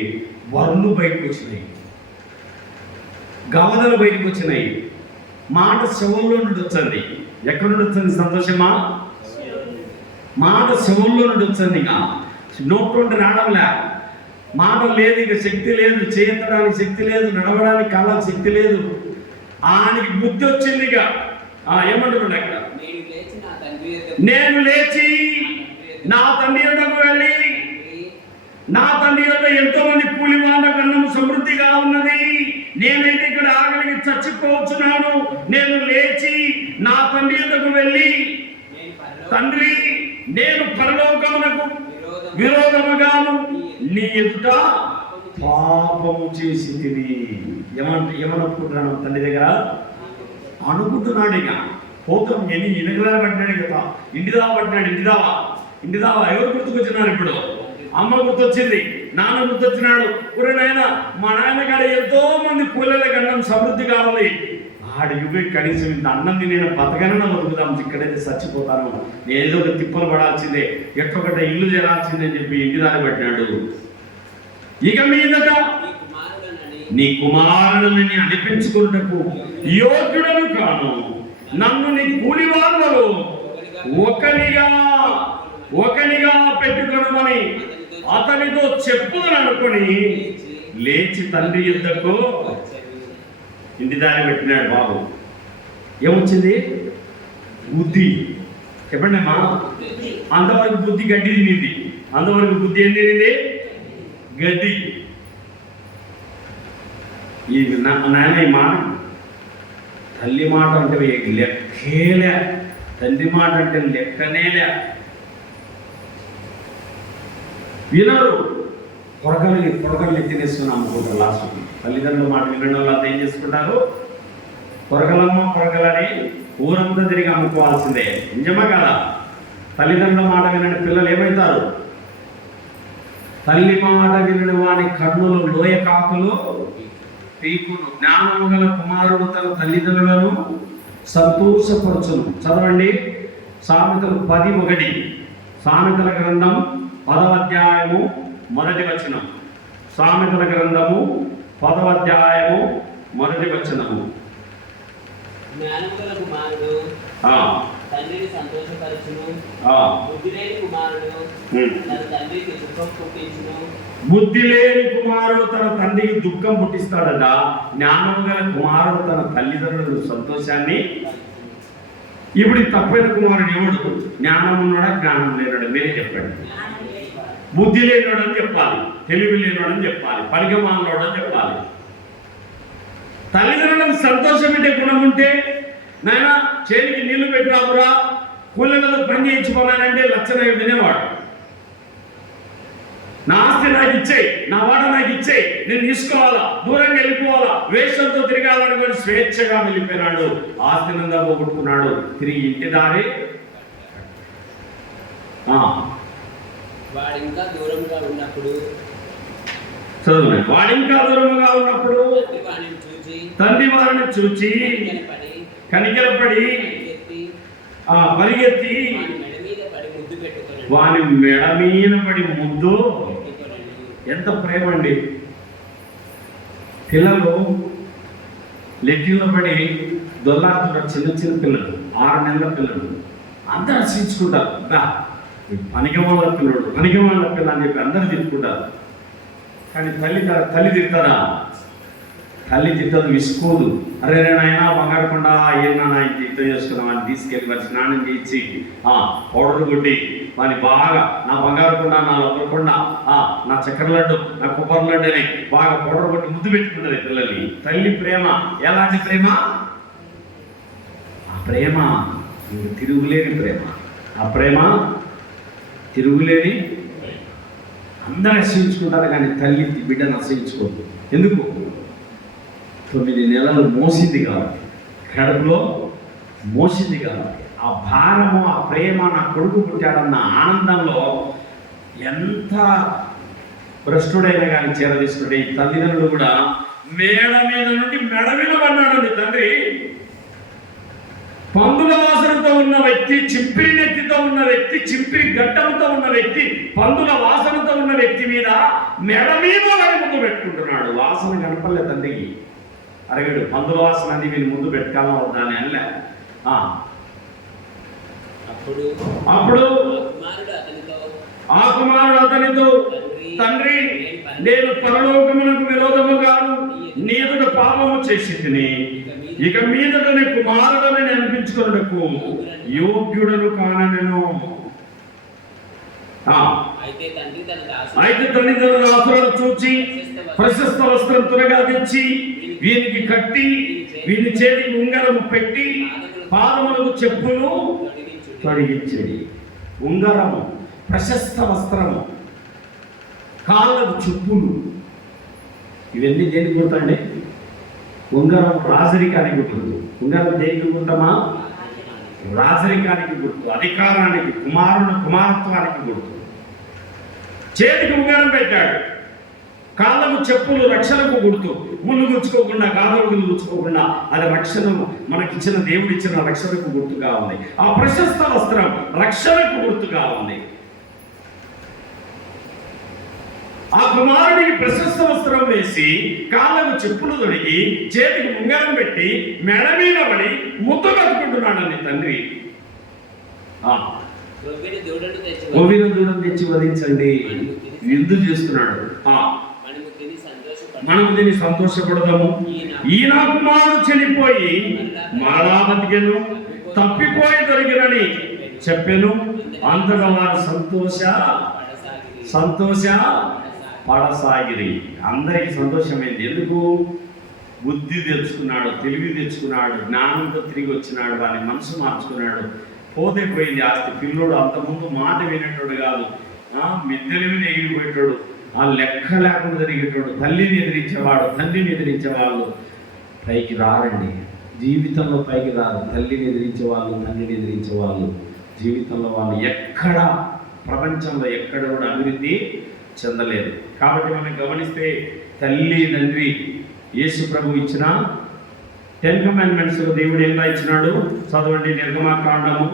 వర్లు బయటకు వచ్చినాయి, గవదలు బయటకు వచ్చినాయి. మాట శవంలో నుండి వచ్చింది. ఎక్కడి నుండి వచ్చింది సంతోషమా? మాట శవంలో నుండి వచ్చింది. ఇక నోట్లోంటి రావడంలే. మాట లేదు, ఇక శక్తి లేదు, చేయడానికి శక్తి లేదు, నడవడానికి కాళ్ళకి శక్తి లేదు. ఆయనకి బుద్ధి వచ్చింది. ఇక ఏమంటున్నాడు అక్కడ? నేను లేచి నా తండ్రి యొద్దకు వెళ్ళి నా తండ్రి యొద్ద ఎంతో మంది కూలివాళ్ళ అన్నం సమృద్ధిగా ఉన్నది, నేనైతే ఇక్కడ ఆకలికి చచ్చిపోతున్నాను. నేను లేచి నా తండ్రి యొద్దకు వెళ్ళి, తండ్రి నేను పరలోకమునకు విరోధముగాను నీ ఎదుట పాపము చేసి తిని. ఏమనుకుంటున్నాను తండ్రి దగ్గర అనుకుంటున్నాడు. ఇక పోతాం ఎన్ని ఇనగలా పట్టినాడు కదా, ఇంటిదావా ఎవరు గుర్తుకొచ్చినారు? ఇప్పుడు అమ్మ గుర్తొచ్చింది, నాన్న గుర్తొచ్చినాడు. ఊరే నాయన, మా నాయన కాడ ఎంతో మంది కూలీలకు అన్నం సమృద్ధి కావాలి, ఆడికి కనీసం ఇంత అన్నం నేను బతకనన్నా బతుకుదాం, ఇక్కడైతే చచ్చిపోతాను, ఏదో ఒక తిప్పలు పడాల్సిందే, ఎక్కడొకట ఇల్లు చేరాల్సిందే అని చెప్పి ఇంటి దారి పట్టినాడు. ఇక మీదట నీ కుమారుని అనిపించుకున్నకు యోగ్యుడను కాను, నన్ను నీ కూలి వాళ్ళలో ఒకనిగా పెట్టుకొనమని అతనితో చెప్పుదని అనుకుని లేచి తండ్రి యుద్ధకు ఇంటి దారి పెట్టినాడు. బాబు ఏమొచ్చింది? బుద్ధి. చెప్పండి అమ్మా. అంతవరకు బుద్ధి గడ్డి తినింది, అంతవరకు బుద్ధి ఏం తినింది? గడ్డి. ఈ నాయన ఈ మాట, తల్లి మాట అంటే లెక్కేలే, తండ్రి మాట అంటే లెక్కనేలే. వినరు, పొరగలు ఎత్తినేస్తున్నాం అనుకుంటారు. లాస్ట్ తల్లిదండ్రుల మాట వినడం వల్ల ఏం చేసుకుంటారు? పొరగలని ఊరంతా తిరిగి అమ్ముకోవాల్సిందే. నిజమా కదా? తల్లిదండ్రుల మాట వినని పిల్లలు ఏమవుతారు? తల్లి మాట వినని వాని కన్నులు లోయ కాకులు పీకులు. జ్ఞానము గల కుమారుడు తన తల్లిదండ్రులను సంతోషపరచును. చదవండి సామెతలు 10:1. సామెతల గ్రంథం 10వ అధ్యాయము 1వ వచనం. సామెతల గ్రంథము 10వ అధ్యాయము 1వ వచనము. జ్ఞానము గల కుమారుడు తండ్రిని సంతోషపరచును, బుద్ధి లేని కుమారుడు తన తండ్రికి దుఃఖం పుట్టించును. బుద్ధి లేని కుమారుడు తన తండ్రికి దుఃఖం పుట్టిస్తాడట. జ్ఞానం గల కుమారుడు తన తల్లిదండ్రులకు సంతోషాన్ని. ఇప్పుడు తప్పైన కుమారుడు ఎవడు? జ్ఞానం ఉన్నాడా, జ్ఞానం లేనాడా? మీరే చెప్పండి. బుద్ధి లేనివాడని చెప్పాలి, తెలివి లేనివాడని చెప్పాలి, పనికిమాలినోడని చెప్పాలి. తల్లిదండ్రులకు సంతోషం పెట్టే గుణం ఉంటే, నాయన చేతికి నీళ్లు పెట్టినాపురా, కూలీలలో పని చేయించుకోవాలంటే లక్షణ వినేవాడు. నా ఆస్తి నాకు ఇచ్చేయి, నా వాట నాకు ఇచ్చేయి, నేను తీసుకోవాలా, దూరంగా వెళ్ళిపోవాలా, వేషంతో తిరగాలనుకొని స్వేచ్ఛగా వెళ్ళిపోయినాడు. ఆస్తినంగా పోగొట్టుకున్నాడు. తిరిగి ఇంటి దారి వాడింకా దూరంగా ఉన్నప్పుడు తండ్రి వారిని చూచి కనికరపడి పరిగెత్తి వాని మెడ మీద పడి ముద్దు. ఎంత ప్రేమ అండి! పిల్లలు లెట్టిలో పడి దొల్లాడుతుంటారు, చిన్న పిల్లలు, 6 నెలల పిల్లలు, అందరూ రక్షించుకుంటారు. పనికిమాల పిల్లడు, పనికిమాల పిల్ల అని చెప్పి అందరూ తిట్టుకుంటారు. కానీ తల్లి తిడతారా? తల్లి తిట్టదు, విసుకోదు. అరే నాయన బంగారకుండా ఏనా ఇంత యుద్ధం చేసుకున్నాం అని తీసుకెళ్ళి వారి స్నానం చేయించి పౌడర్ కొట్టి వాని బాగా నా బంగారకుండా, నా లబ్బరకుండా, నా చక్కెర లడ్డు, నా కొబ్బరి లడ్డు అని బాగా పౌడర్ కొట్టి ముద్దు పెట్టుకున్నది పిల్లల్ని. తల్లి ప్రేమ ఎలాంటి ప్రేమ? ఆ ప్రేమ తిరుగులేని ప్రేమ. ఆ ప్రేమ తిరుగులేని. అందరూ అసహించుకుంటారు కానీ తల్లి బిడ్డను అసహించుకోదు. ఎందుకు? 9 నెలలు మోసింది కాబట్టి, కడుపులో మోసింది కాబట్టి. ఆ భారము, ఆ ప్రేమ, నా కొడుకు పుట్టాడన్న ఆనందంలో ఎంత భ్రష్టుడైనా కానీ చేరదీసుకుంటే ఈ తల్లిదండ్రులు కూడా మేడ మీద నుండి మెడ మీద పడ్డాడండి తండ్రి. పందుల వాసనతో ఉన్న వ్యక్తి, చింపిరి నెత్తితో ఉన్న వ్యక్తి, చింపిరి గడ్డంతో ఉన్న వ్యక్తి, పందుల వాసనతో ఉన్న వ్యక్తి మీద మెడ మీద వాడి ముందు పెట్టుకుంటున్నాడు. వాసన కనపడలే తండ్రికి. అరగడు పందుల వాసన అని వీళ్ళు ముందు పెట్టుకోవాలని వద్దా అని అనలే. అప్పుడు ఆ కుమారుడు అతనితో, తండ్రి నేను పరలోకమునకు విరోధముగాను నీ ఎదుట పాపము చేసి తిని ఇక మీదట నీ కుమారుడని అనిపించుకున్నకు యోగ్యుడను కానెను. అయితే తండ్రి తన దాసులను చూచి ప్రశస్త వస్త్రం త్వరగా తెచ్చి వీనికి కట్టి వీని చేతికి ఉంగరము పెట్టి పాదములకు చెప్పులు తొడిగించడి. ఉంగరము, ప్రశస్త వస్త్రము, కాళ్ళకు చెప్పులు, ఇవన్నీ దేనికి గుర్తండి? ఉంగరం రాజరికానికి గుర్తు. ఉంగరం దేనికి గుర్తమా? రాజరికానికి గుర్తు, అధికారానికి, కుమారత్వానికి గుర్తు. చేతికి ఉంగరం పెట్టాడు, కాళ్ళకు చెప్పులు రక్షణకు గుర్తు. ముళ్ళు గుచ్చుకోకుండా, గాదలు గుచ్చుకోకుండా, అది రక్షణ, మనకిచ్చిన దేవుడిచ్చిన రక్షణకు గుర్తుగా ఉంది. ఆ ప్రశస్త వస్త్రం రక్షణకు గుర్తుగా ఉంది. ఆ కుమారుడికి ప్రశస్త వస్త్రం వేసి కాళ్ళకు చెప్పులు తొడిగి చేతికి ఉంగరం పెట్టి మెడ మీద పడి ముద్దు కట్టుకుంటున్నాడండి తండ్రి. గోవిన దూడను తెచ్చి వధించండి, విందు చేస్తున్నాడు. మనము దీన్ని సంతోషపడదాము. ఈ నా కుమారుడు చనిపోయి మరలా బతికెను, తప్పిపోయి దొరికినని చెప్పెను. అంతగా వారు సంతోష పడసాగిరి. అందరికి సంతోషమైంది. ఎందుకు? బుద్ధి తెచ్చుకున్నాడు, తెలివి తెచ్చుకున్నాడు, జ్ఞానంతో తిరిగి వచ్చినాడు, వాని మనసు మార్చుకున్నాడు. పోతే పోయింది ఆస్తి. పిల్లోడు అంతకుముందు మాట వినేటోడు కాదు, మిద్దెలివిని ఎగిరిపోయేటోడు, ఆ లెక్క లేకుండా జరిగేటోడు, తల్లిని ఎదిరించేవాడు, తండ్రిని ఎదిరించేవాళ్ళు పైకి రారండి. జీవితంలో పైకి రారు. తల్లిని ఎదిరించేవాళ్ళు, తండ్రిని ఎదిరించేవాళ్ళు జీవితంలో వాళ్ళు ఎక్కడ, ప్రపంచంలో ఎక్కడ కూడా అభివృద్ధి చెందలేదు. కాబట్టి మనం గమనిస్తే తల్లి, తండ్రి, యేసు ప్రభు ఇచ్చిన 10 కమాండ్మెంట్స్ దేవుడు ఎలా ఇచ్చినాడు చదవండి. నిర్గమకాండము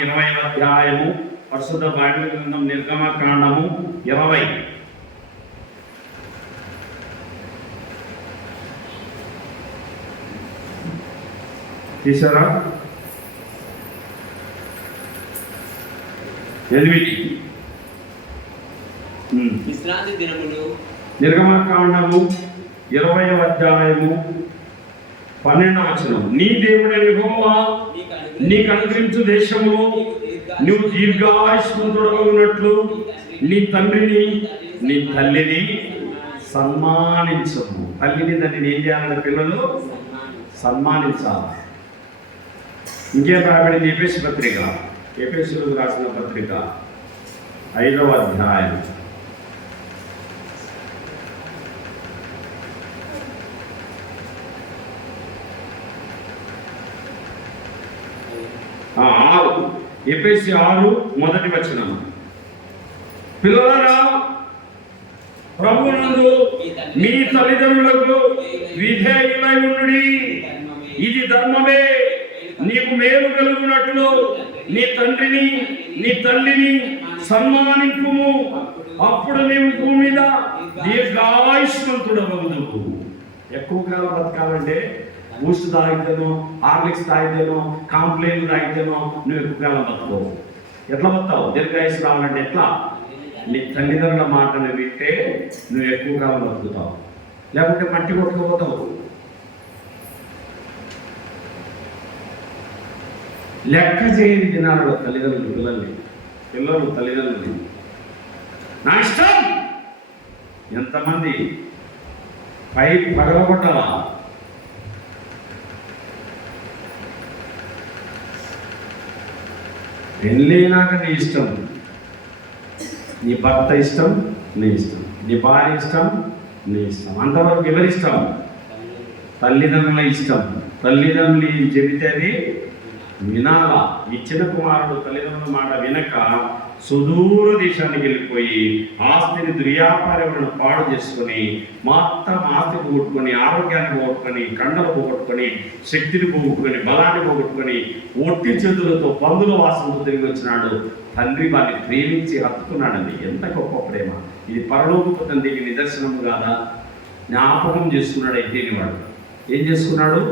20వ అధ్యాయము, పరిశుద్ధ బైబిల్ గ్రంథం నిర్గమకాండము 20. తీసారా? 8. విశ్రాంతి దినములు, నిర్గమకాండము 20వ అధ్యాయము 12వ వచనం. నీ దేవుడైన యెహోవా నీకు అనుగ్రహించు దేశంలో నువ్వు దీర్ఘాయుష్మంతుడగునట్లు నీ తండ్రిని నీ తల్లిని సన్మానించము. తల్లిని తండ్రిని ఏం చేయాలంటే పిల్లలు సన్మానించాలి. ఇంకేం రాబడింది? ఎఫెసీయులకు రాసిన పత్రిక 5వ అధ్యాయం 6. ఎఫెసీ 6 మొదటి వచనం. పిల్లలారా, ప్రభువునందు మీ తల్లిదండ్రులకు విధేయులై ఉండుడి, ఇది ధర్మమే. నీకు మేలు కలుగునట్లు నీ తండ్రిని నీ తల్లిని సన్మానింపుము, అప్పుడు నీవు భూమి మీద దీర్ఘాయుష్మంతుడవగుదువు. ఎక్కువ కాలం బతకాలంటే బూస్ట్ తాగితేనో, హార్లిక్స్ తాగితేనో, కాంప్లైన్లు తాగితేనో నువ్వు ఎక్కువ కాలం బతకవు. ఎట్లా బతావు? దీర్ఘాయుష్ రావాలంటే ఎట్లా? నీ తల్లిదండ్రుల మాటను వింటే నువ్వు ఎక్కువ కాలం బతుకుతావు, లేకుంటే మట్టి కొట్టుకుపోతావు. లెక్క చేయని దినాలలో తల్లిదండ్రులు పిల్లలు తల్లిదండ్రులు నా ఇష్టం. ఎంతమంది పై పగలగొట్టాలా? పెళ్ళైనాక నీ ఇష్టం, నీ భర్త ఇష్టం నీ ఇష్టం, నీ భార్య ఇష్టం నీ ఇష్టం. అంతవరకు ఎవరిష్టం? తల్లిదండ్రుల ఇష్టం. తల్లిదండ్రులు ఏం చెబితే అది వినాలా. ఇచ్చిన కుమారుడు తల్లిదండ్రుల మాట వినక సుదూర దేశానికి వెళ్ళిపోయి ఆస్తిని దుర్వ్యాపారం పాడు చేసుకొని మొత్తం ఆస్తిని పోగొట్టుకొని, ఆరోగ్యాన్ని పోగొట్టుకొని, కండలు పోగొట్టుకొని, శక్తిని పోగొట్టుకొని, బలాన్ని పోగొట్టుకొని, ఒట్టి చేతులతో పందుల వాసనతో తిరిగి వచ్చినాడు. తండ్రి వారిని ప్రేమించి హత్తుకున్నాడండి. ఎంత గొప్ప ప్రేమ ఇది! పరలోకపు తండ్రికి నిదర్శనం కాదా? జ్ఞాపకం చేసుకున్నాడు. అయితే వాడు ఏం చేసుకున్నాడు?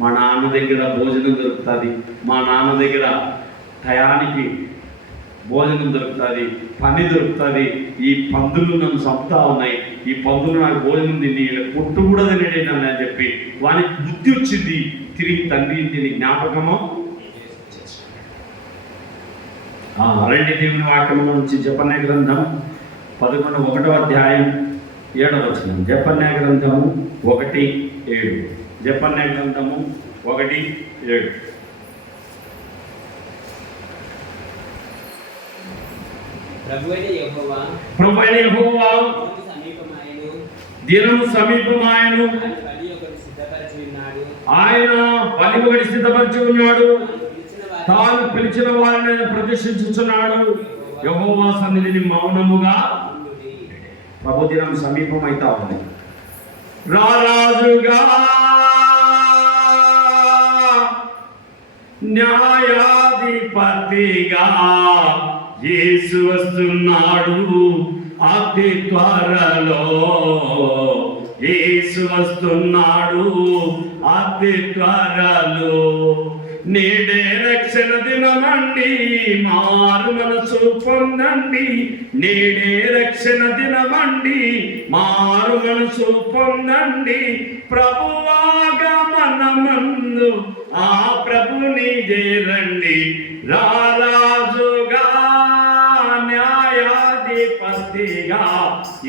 మా నాన్న దగ్గర భోజనం దొరుకుతుంది, మా నాన్న దగ్గర టయానికి భోజనం దొరుకుతుంది, పని దొరుకుతుంది, ఈ పందులు నన్ను చంపుతా ఉన్నాయి, ఈ పందులు నాకు భోజనం తిని పుట్టు కూడా తినేటండి అని చెప్పి వానికి బుద్ధి వచ్చింది. తిరిగి తండ్రి ఇంటిని జ్ఞాపకము రెండు దేవుని వాక్యంలో నుంచి జపన్య గ్రంథం 11వ అధ్యాయం 7వ వచనం. జపన్య గ్రంథము 1:7. జపన్య గ్రంథము 1:7. ప్రభువైన యెహోవా దినము సమీపమాయను, ఆయన బలి ఒకటి సిద్ధపరిచి ఉన్నాడు, తాను పిలిచిన వారిని ప్రదర్శించుచున్నాడు. యెహోవా సన్నిధిని మౌనముగా. ప్రభు దినం సమీపం అయితా ఉంది. రారాజుగా న్యాయాధిపతిగా యేసు వస్తున్నాడు అతి త్వరలో. యేసు వస్తున్నాడు అతి త్వరలో. నేడే రక్షణ దినమండి, మారు మనసు పొందండి. నేడే రక్షణ దినమండి, మారు మనసు పొందండి. ప్రభువాగమనమందు ఆ ప్రభుని చేరండి. రారాజుగా న్యాయాధిపతిగా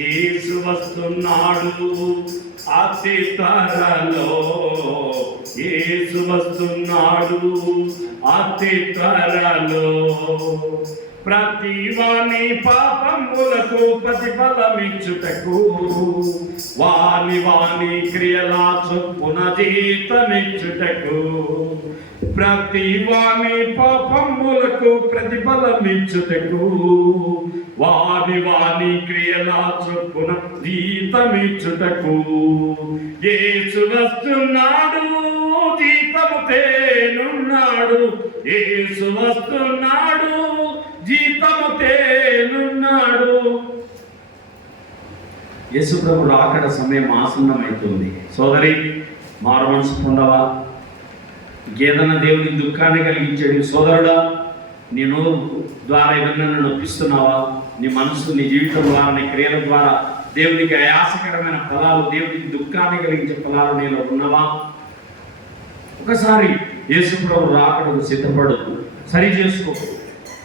యేసు వస్తున్నాడు అతి త్వరలో. యేసు వస్తున్నాడు అతి త్వరలో. ప్రతి వాని పాపములకు ప్రతిఫలమిచ్చుటకు, వాని వాని క్రియల చొప్పున జీతమిచ్చుటకు. ప్రతి వాని పాపములకు ప్రతిఫలమిచ్చుటకు, వాని వాని క్రియల చొప్పున జీతమిచ్చుటకు. యేసు వస్తున్నాడు జీతము తేనున్నాడు. యేసు వస్తున్నాడు జీతము తేనున్నాడు. యేసు ప్రభు రాకడ సమయం ఆసన్నమవుతుంది. సోదరి, మారు మనసు పొందవా? ఏదైనా దేవుని దుఃఖాన్ని కలిగించాడు సోదరుడా? నీ నోరు ద్వారా ఏదన్నా నొప్పిస్తున్నావా? నీ మనసు, నీ జీవితం ద్వారా, నీ క్రియల ద్వారా దేవునికి ఆయాసకరమైన ఫలాలు, దేవునికి దుఃఖాన్ని కలిగించే ఫలాలు నీలో ఉన్నవా? ఒకసారి యేసు ప్రభు రాకడకు సిద్ధపడు, సరి చేసుకో.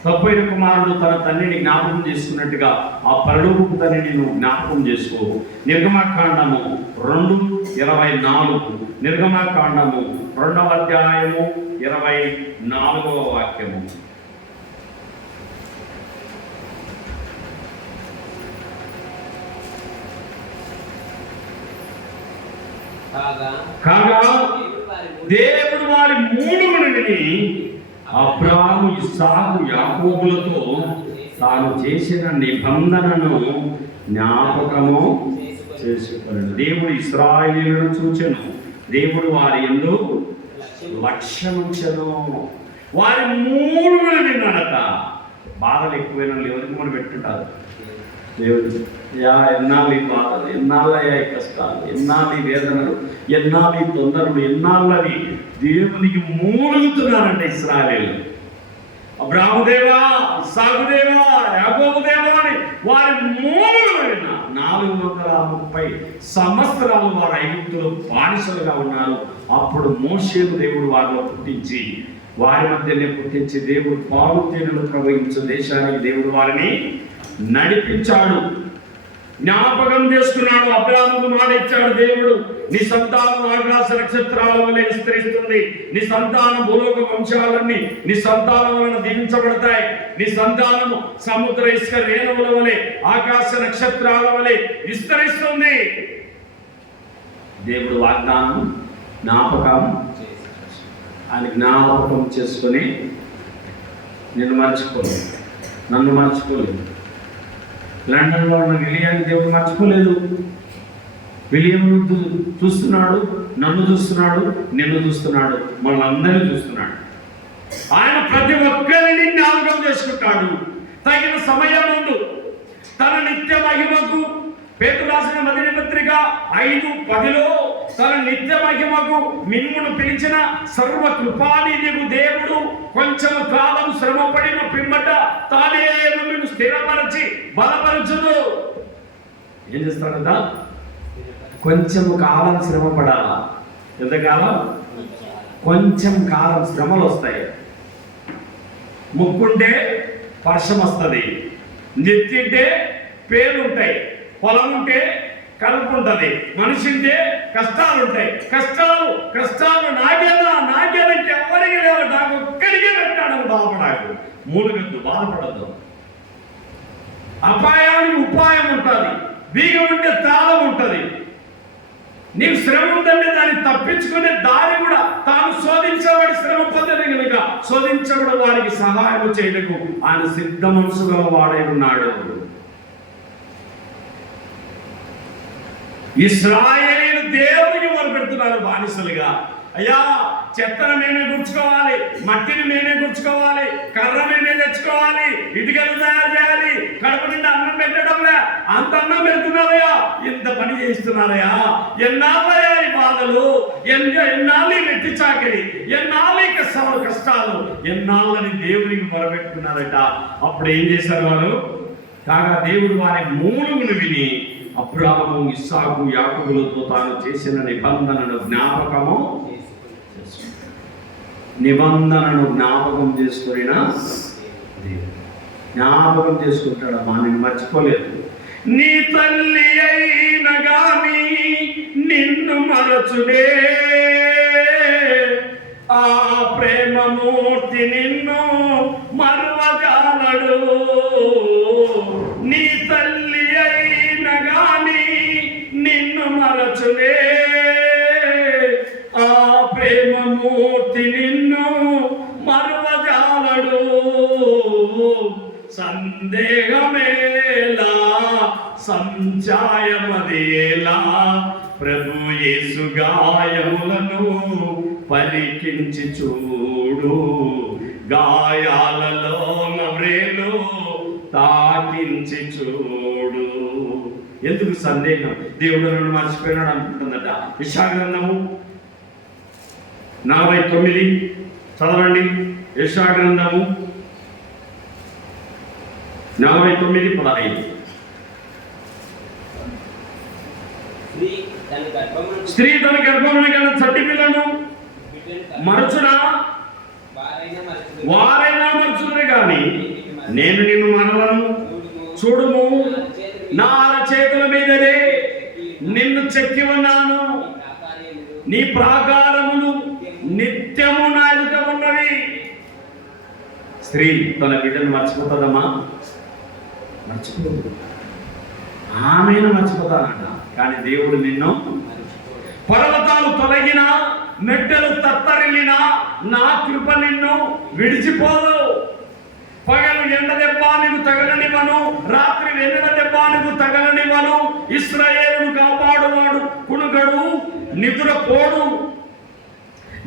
తప్పైన కుమారుడు తన తండ్రిని జ్ఞాపకం చేసుకున్నట్టుగా ఆ పరలోకపు తండ్రిని నువ్వు జ్ఞాపకం చేసుకో. నిర్గమకాండము 2:24. నిర్గమకాండము 2వ అధ్యాయము 24వ వాక్యము. కాగా దేవుడు వారి మూడు మందిని అబ్రాహాము, ఇస్సాకు, యాకోబులతో తాను చేసిన నిబంధనను జ్ఞాపకము చేసుకొనెను. దేవుడు ఇశ్రాయేలును చూచెను, దేవుడు వారి యందు లక్ష్యముంచెను. వారి మూడు విన్నాడట. బాధలు ఎక్కువైన ఎవరికి మనం పెట్టుంటారు. దేవుడు ఎన్నాళ్ళు ఈ బాధలు, ఎన్నాళ్ళయ్యా ఈ కష్టాలు, ఎన్నాళ్ళు ఈ వేదనలు, ఎన్నాళ్ళు ఈ తొందరలు, ఎన్నాళ్ళని దేవునికి మూలుగుతున్నారంట ఇశ్రాయేలు. అబ్రాహాము దేవా, ఇస్సాకు దేవా, యాకోబు దేవా అని వారి మూలుగున 430 సంవత్సరాలు వారు ఐగుప్తులో బానిసలుగా ఉన్నారు. అప్పుడు మోషేను దేవుడు వారిలో పుట్టించి, వారి మధ్యనే పుట్టించి దేవుడు పాలు తేనెలు ప్రవహించే దేశానికి దేవుడు వారిని నడిపించాడు, జ్ఞాపకం చేసుకున్నాడు. అబ్రాహాముకు మాట ఇచ్చాడు దేవుడు, నీ సంతానం ఆకాశ నక్షత్రాల వలె విస్తరిస్తుంది. నీ సంతానం భూలోక వంశాలన్నీ నీ సంతానం వలన దీవించబడతాయి. నీ సంతానము సముద్ర ఇసుక రేణువుల వలె, ఆకాశ నక్షత్రాల వలె విస్తరిస్తుంది. దేవుడు వాగ్దానం జ్ఞాపకం ఆయన జ్ఞాపకం చేసుకొని నిన్ను మర్చిపోలేదు, నన్ను మర్చిపోలేదు. లండన్లో ఉన్న విలియాన్ని దేవుడు మర్చిపోలేదు. విలియం చూస్తున్నాడు, నన్ను చూస్తున్నాడు, నిన్ను చూస్తున్నాడు, మనందరినీ చూస్తున్నాడు. ఆయన ప్రతి ఒక్కరిని జ్ఞాపకం చేసుకుంటాడు. తగిన సమయం ముందు తన నిత్య మహిమకు, పేతురు రాసిన మొదటి పత్రిక 5:10లో తన నిత్య మహిమకు మిమ్మును పిలిచిన సర్వ కృపానిధికు దేవుడు కొంచెం కాలం శ్రమపడిన పిమ్మట తానే మిమ్మల్ని స్థిరపరచి బలపరచును. ఏం చేస్తాడంట? కొంచెం కాలం శ్రమ పడాలా. ఎంతకాలం? కొంచెం కాలం శ్రమలు వస్తాయి. ముక్కుంటే వర్షం వస్తుంది. నెత్తి ఉంటే పేర్లుంటాయి, పొలం ఉంటే కలుపు ఉంటుంది, మనిషి ఉంటే కష్టాలు ఉంటాయి. కష్టాలు నాకేనంటే ఎవరికి లేవు, నాకు ఒక్కడికే పెట్టాడని బాధపడాలి. మూలుగద్దు, బాధపడద్దు. అపాయానికి ఉపాయం ఉంటుంది, బీగం ఉంటే తాళం ఉంటుంది. నీకు శ్రమ ఉందంటే దాన్ని తప్పించుకునే దారి కూడా తాను శోధించేవాడి శ్రమ పొందని కనుక శోధించబడి వారికి సహాయం చేయటకు ఆయన సిద్ధ మనసు గల వాడై ఉన్నాడు. ఇశ్రాయేలీయులు దేవునికి మొరపెడుతున్నారు బానిసలుగా. అయ్యా, చెత్తను మేమే గుర్చుకోవాలి, మట్టిని మేమే గుర్చుకోవాలి, కర్ర మేమే తెచ్చుకోవాలి, ఇటుకలు తయారు చేయాలి, కడుపు నిండా అన్నం పెట్టడంలే, అంత అన్నం పెడుతున్నారయ్యా, ఇంత పని చేస్తున్నారయ్యా, ఎన్నాళ్ళయ్యా ఈ బాధలు, ఎన్నాళ్ళు ఈ వెట్టి చాకరి, ఎన్నాళ్ళు ఈ కష్టాలు, ఎన్నాళ్ళని దేవునికి మొరపెట్టుకున్నారట. అప్పుడు ఏం చేశారు వారు? కాగా దేవుడు వారి మూలుగులు విని అబ్రాహాము, ఇస్సాకు, యాకోబులతో తాను చేసిన నిబంధనను జ్ఞాపకం చేసుకున్నా జ్ఞాపకం చేసుకుంటాడమ్మా, నేను మర్చిపోలేదు. నీ తల్లి అయిన గాని నిన్ను మరచుడే, ఆ ప్రేమమూర్తి నిన్ను మరువజాలడు. నీ తల్లి అయిన గాని నిన్ను మరచుడే, ఆ ప్రేమమూర్తి నిన్ను మరువజాలడు. సందేహమేలా, సంచాయమదేలా, ప్రభు యేసు గాయములను పరికించి చూడు, గాయాలలో నవ్రేలు తాకించి చూడు. ఎందుకు సందేహం? దేవుడు నన్ను మర్చిపోయినాడు అనుకుంటుందట. యెషయా గ్రంథము 49 చదవండి. యెషయా గ్రంథము 49:15. స్త్రీ తన గర్భమున గల చట్టి పిల్లను మరచునా, వారైనా మరచునే గాని నేను నిన్ను మరవను. చూడుము, నా అరచేతుల మీదనే నిన్ను చెక్కి ఉన్నాను, నీ ప్రాకారములు నిత్యము నా ఎదుట ఉన్నవి. స్త్రీ తన బిడ్డను మర్చిపోతుందమ్మా? మర్చిపోదు, ఆమెను మర్చిపోతానంట. కానీ దేవుడు నిన్ను, పర్వతాలు తొలగినా, మెట్టెలు తత్తరిల్లినా, నా కృప నిన్ను విడిచిపోదు. పగలు ఎండ దెబ్బ నీకు తగలనివ్వను, రాత్రి వెన్నెల దెబ్బ నీకు తగలనివ్వను. ఇశ్రాయేలును కాపాడువాడు కునుగడు, నిద్రపోడు.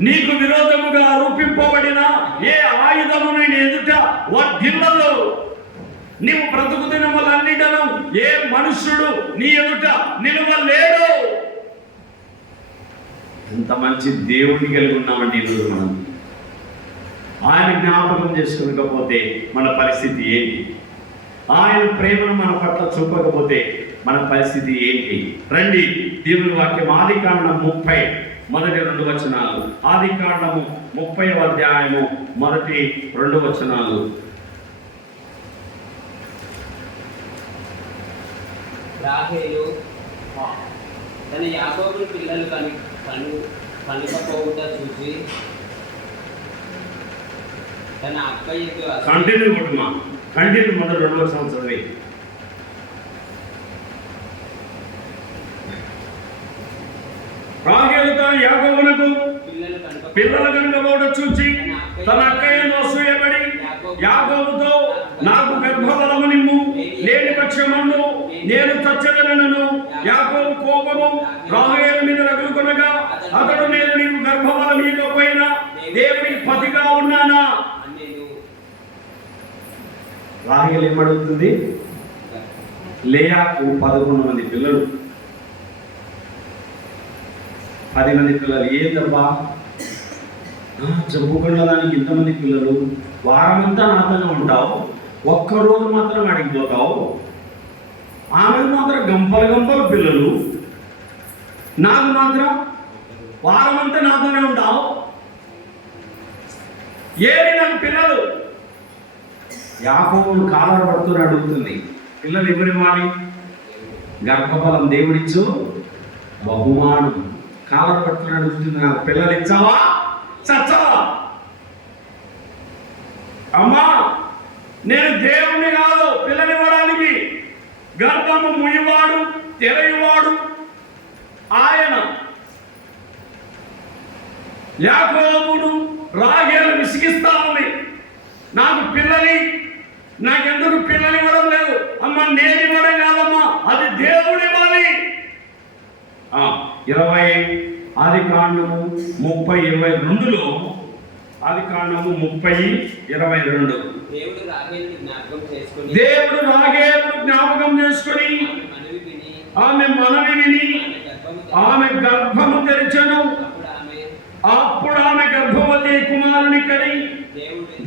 నీకు విరోధముగా రూపింపబడిన ఏ ఆయుధము నీ ఎదుట వర్ధిల్లదు. నీవు బ్రతుకు దినములన్నిటను ఏ మనుష్యుడు నీ ఎదుట నిలవలేడు. ఎంత మంచి దేవుడిని కలిగి ఉన్నామండి ఈరోజు మనం. ఆయన జ్ఞాపకం చేసుకోకపోతే మన పరిస్థితి ఏంటి? ఆయన ప్రేమను మన పట్ల చూపకపోతే మన పరిస్థితి ఏంటి? రండి, దేవుని వాక్యం ఆదికాండం 30 మొదటి 2 వచనాలు. ఆదికాండము 30వ అధ్యాయము మొదటి 2 వచనాలు. రాహేలు తన యాకోబు పిల్లలు కనుకపోవుట చూసి తన అక్కయ్యకు కంటిన్యూ మొదటి 2 వచనాలు చదివి. రాహేలు తన యాకోబునకు పిల్లలు కనుకపోవుట చూచి తన అక్కయ్యను అసూయపడి యాకోబుతో, నాకు గర్భఫలము నిమ్ము, లేని పక్షమందు నేను చచ్చగలను. యాకోబు కోపము రాహేలు మీద రగులుకొనగా అతడు, నేను నీకు గర్భఫలం ఇవ్వకపోయినా దేవునికి పతిగా ఉన్నానా? రాహేలు ఏమడుగుతుంది? లేయాకు 11 మంది పిల్లలు, 10 మంది పిల్లలు. ఏందబ్బా చెప్పుకున్నదానికి ఇంతమంది పిల్లలు? వారమంతా నాతోనే ఉంటావు, ఒక్కరోజు మాత్రం అడిగిపోతావు. ఆమెకు మాత్రం గంపలు పిల్లలు, నాకు మాత్రం వారమంతా నాతోనే ఉంటావు. ఏమి నాకు పిల్లలు? యాకోబును కాలర్ పడుతూనే అడుగుతుంది, పిల్లలు ఎవరివ్వాలి? గర్భఫలం దేవుడిచ్చు బహుమానం. కాలర్ పడుతూనే అడుగుతుంది, నాకు పిల్లలు ఇచ్చావా చచ్చావా? అమ్మా, నేను దేవుణ్ణి కాదు పిల్లలు ఇవ్వడానికి, గర్భము ముయ్యవాడు తెరయువాడు ఆయన. యాకోబుడు రాహేలు విసిగిస్తా ఉంది, నాకు పిల్లలి, నాకెందుకు పిల్లలు ఇవ్వడం లేదు? అమ్మ, నేను ఇవ్వడం కాదమ్మా, అది దేవుడు ఇవ్వాలి. 20 30:22 ఆదికాండము 30:22 దేవుడు రాహేలుని జ్ఞాపకం చేసుకొని ఆమె మనవి విని ఆమె గర్భము తెరిచెను. అప్పుడు ఆమె గర్భవతి కుమారుని కని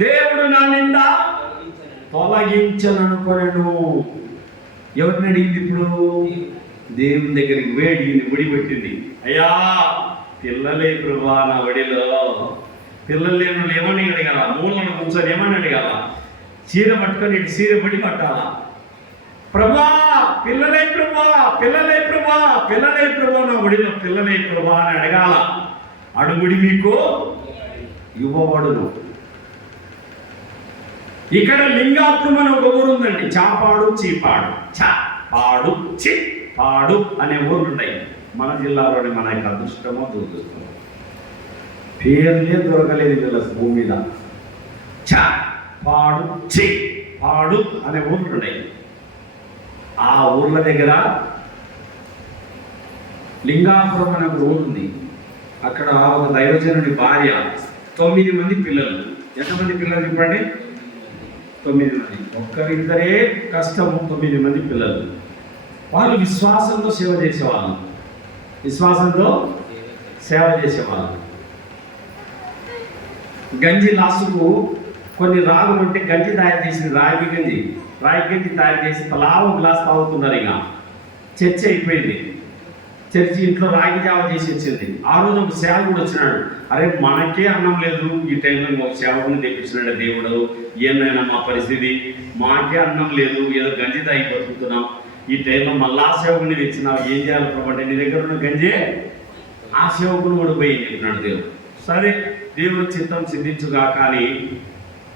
దేవుడు నా నింద తొలగించననుకొనెను. ఎవరిని అడిగింది ఇప్పుడు? దేవుని దగ్గరికి వేడిని ముడిపెట్టింది. అయ్యా, పిల్లలే ప్రభువా, నా ఒడిలో పిల్లలు లేని ఏమని అడగాల? మూలను కూర్చొని ఏమని అడగాల? చీర పట్టుకొని ఇటు చీర పడి పట్టాలా? ప్రభా, పిల్లలే ప్రభా, పిల్లలే ప్రభా, పిల్లలే ప్రభా, నా ఒడిలో పిల్లలే ప్రభా అని అడగాల. అడుగుడి మీకు ఇవ్వబడును. ఇక్కడ లింగాపురం అని ఒక ఊరు ఉందండి, చాపాడు చీపాడు. చాపాడు పాడు అనే ఊర్లు ఉన్నాయి మన జిల్లాలోని. మన యొక్క అదృష్టమో దురదృష్టమో పేర్లే దొరకలేదు వీళ్ళ భూమి మీద. పాడు పాడు అనే ఊర్లు ఉన్నాయి. ఆ ఊర్ల దగ్గర లింగాపురం అనే ఒక ఊరు ఉంది. అక్కడ ఒక దైవజనుడి భార్య, 9 మంది పిల్లలు. ఎంతమంది పిల్లలు చెప్పండి? 9 మంది. ఒక్కరిద్దరే కష్టము, 9 మంది పిల్లలు. వాళ్ళు విశ్వాసంతో సేవ చేసేవాళ్ళు, విశ్వాసంతో సేవ చేసేవాళ్ళు. గంజి లాస్టుకు కొన్ని రాగులు ఉంటే గంజి తయారు చేసింది, రాగి గంజి తయారు చేసి తలావు గ్లాస్ తాగుతున్నారు. ఇక చర్చ అయిపోయింది. చర్చి ఇంట్లో రాగి జావ చేసి వచ్చింది. ఆ రోజు ఒక సేవకుడు వచ్చినాడు. అరే, మనకే అన్నం లేదు, ఈ టైంలో ఒక సేవకుని తెప్పించినాడు దేవుడు. ఏమైనా మా పరిస్థితి, మాకే అన్నం లేదు, ఏదో గంజి తాగి బతుకుతున్నాం, ఈ టైంలో మళ్ళా సేవకుని తెచ్చినావు, ఏం చేయాలి ప్రభు అంటే, నీ దగ్గర ఉన్న గంజే ఆ సేవకుని కూడా పోయి చెప్పినాడు దేవుడు. సరే, దేవుడు చిత్తం సిద్ధించుగా. కానీ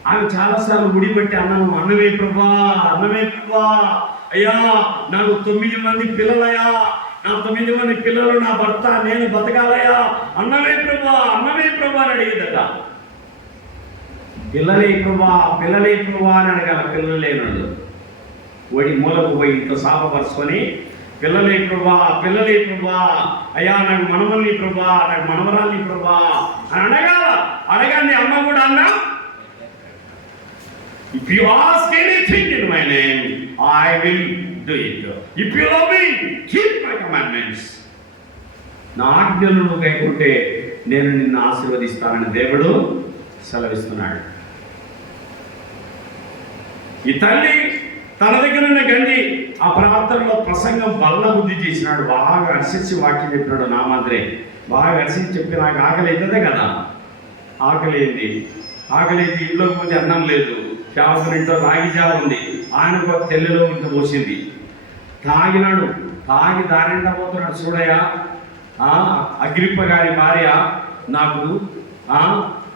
ఆమె చాలాసార్లు గుడి పెట్టి అన్నమే ప్రభా, అన్నమే ప్రభా, అయ్యా నాకు 9 మంది పిల్లలయ్యా, నా 9 మంది పిల్లలు, నా భర్త, నేను బతకాలయ్యా, అన్నమే ప్రభా, అన్నమే ప్రభా అని అడిగిందట. పిల్లలే ప్రభా, పిల్లలే ప్రభా అని అడగాల. పిల్లలు లేనాడు ఓడి మూలకు పోయి ఇంట్లో శాపపరుచుకొని, పిల్లలే ప్రభా, పిల్లలే ప్రభా, అయ్యా నాకు మనవల్ని ప్రభా, నాకు మనవరాల్ని ప్రభా అని అడగాల. అడగండి, అమ్మ కూడా అన్నా, if you ask anything in my name, I will do it. If you love me, keep my commandments. నా ఆజ్ఞలు నువ్వు కైకుంటే నేను నిన్ను ఆశీర్వదిస్తానని దేవుడు సెలవిస్తున్నాడు. ఈ తల్లి తన దగ్గర ఉన్న గంజి ఆ ప్రాంతంలో ప్రసంగం బల్ల బుద్ధి చేసినాడు. బాగా హర్షించి వాక్యం చెప్పినాడు. నా మాదిరే బాగా హర్షించి చెప్పి, నాకు ఆకలి అవుతుందే కదా, ఆకలి ఇంట్లోకి పోతే అన్నం లేదు, సేవకుని ఇంట్లో రాగి జావ ఉంది, ఆయనకు తెల్లెలో ఇంత పోసింది, తాగినాడు. తాగి దారిండా పోతున్నాడు. చూడయా, అగ్రిప్ప గారి భార్య నాకు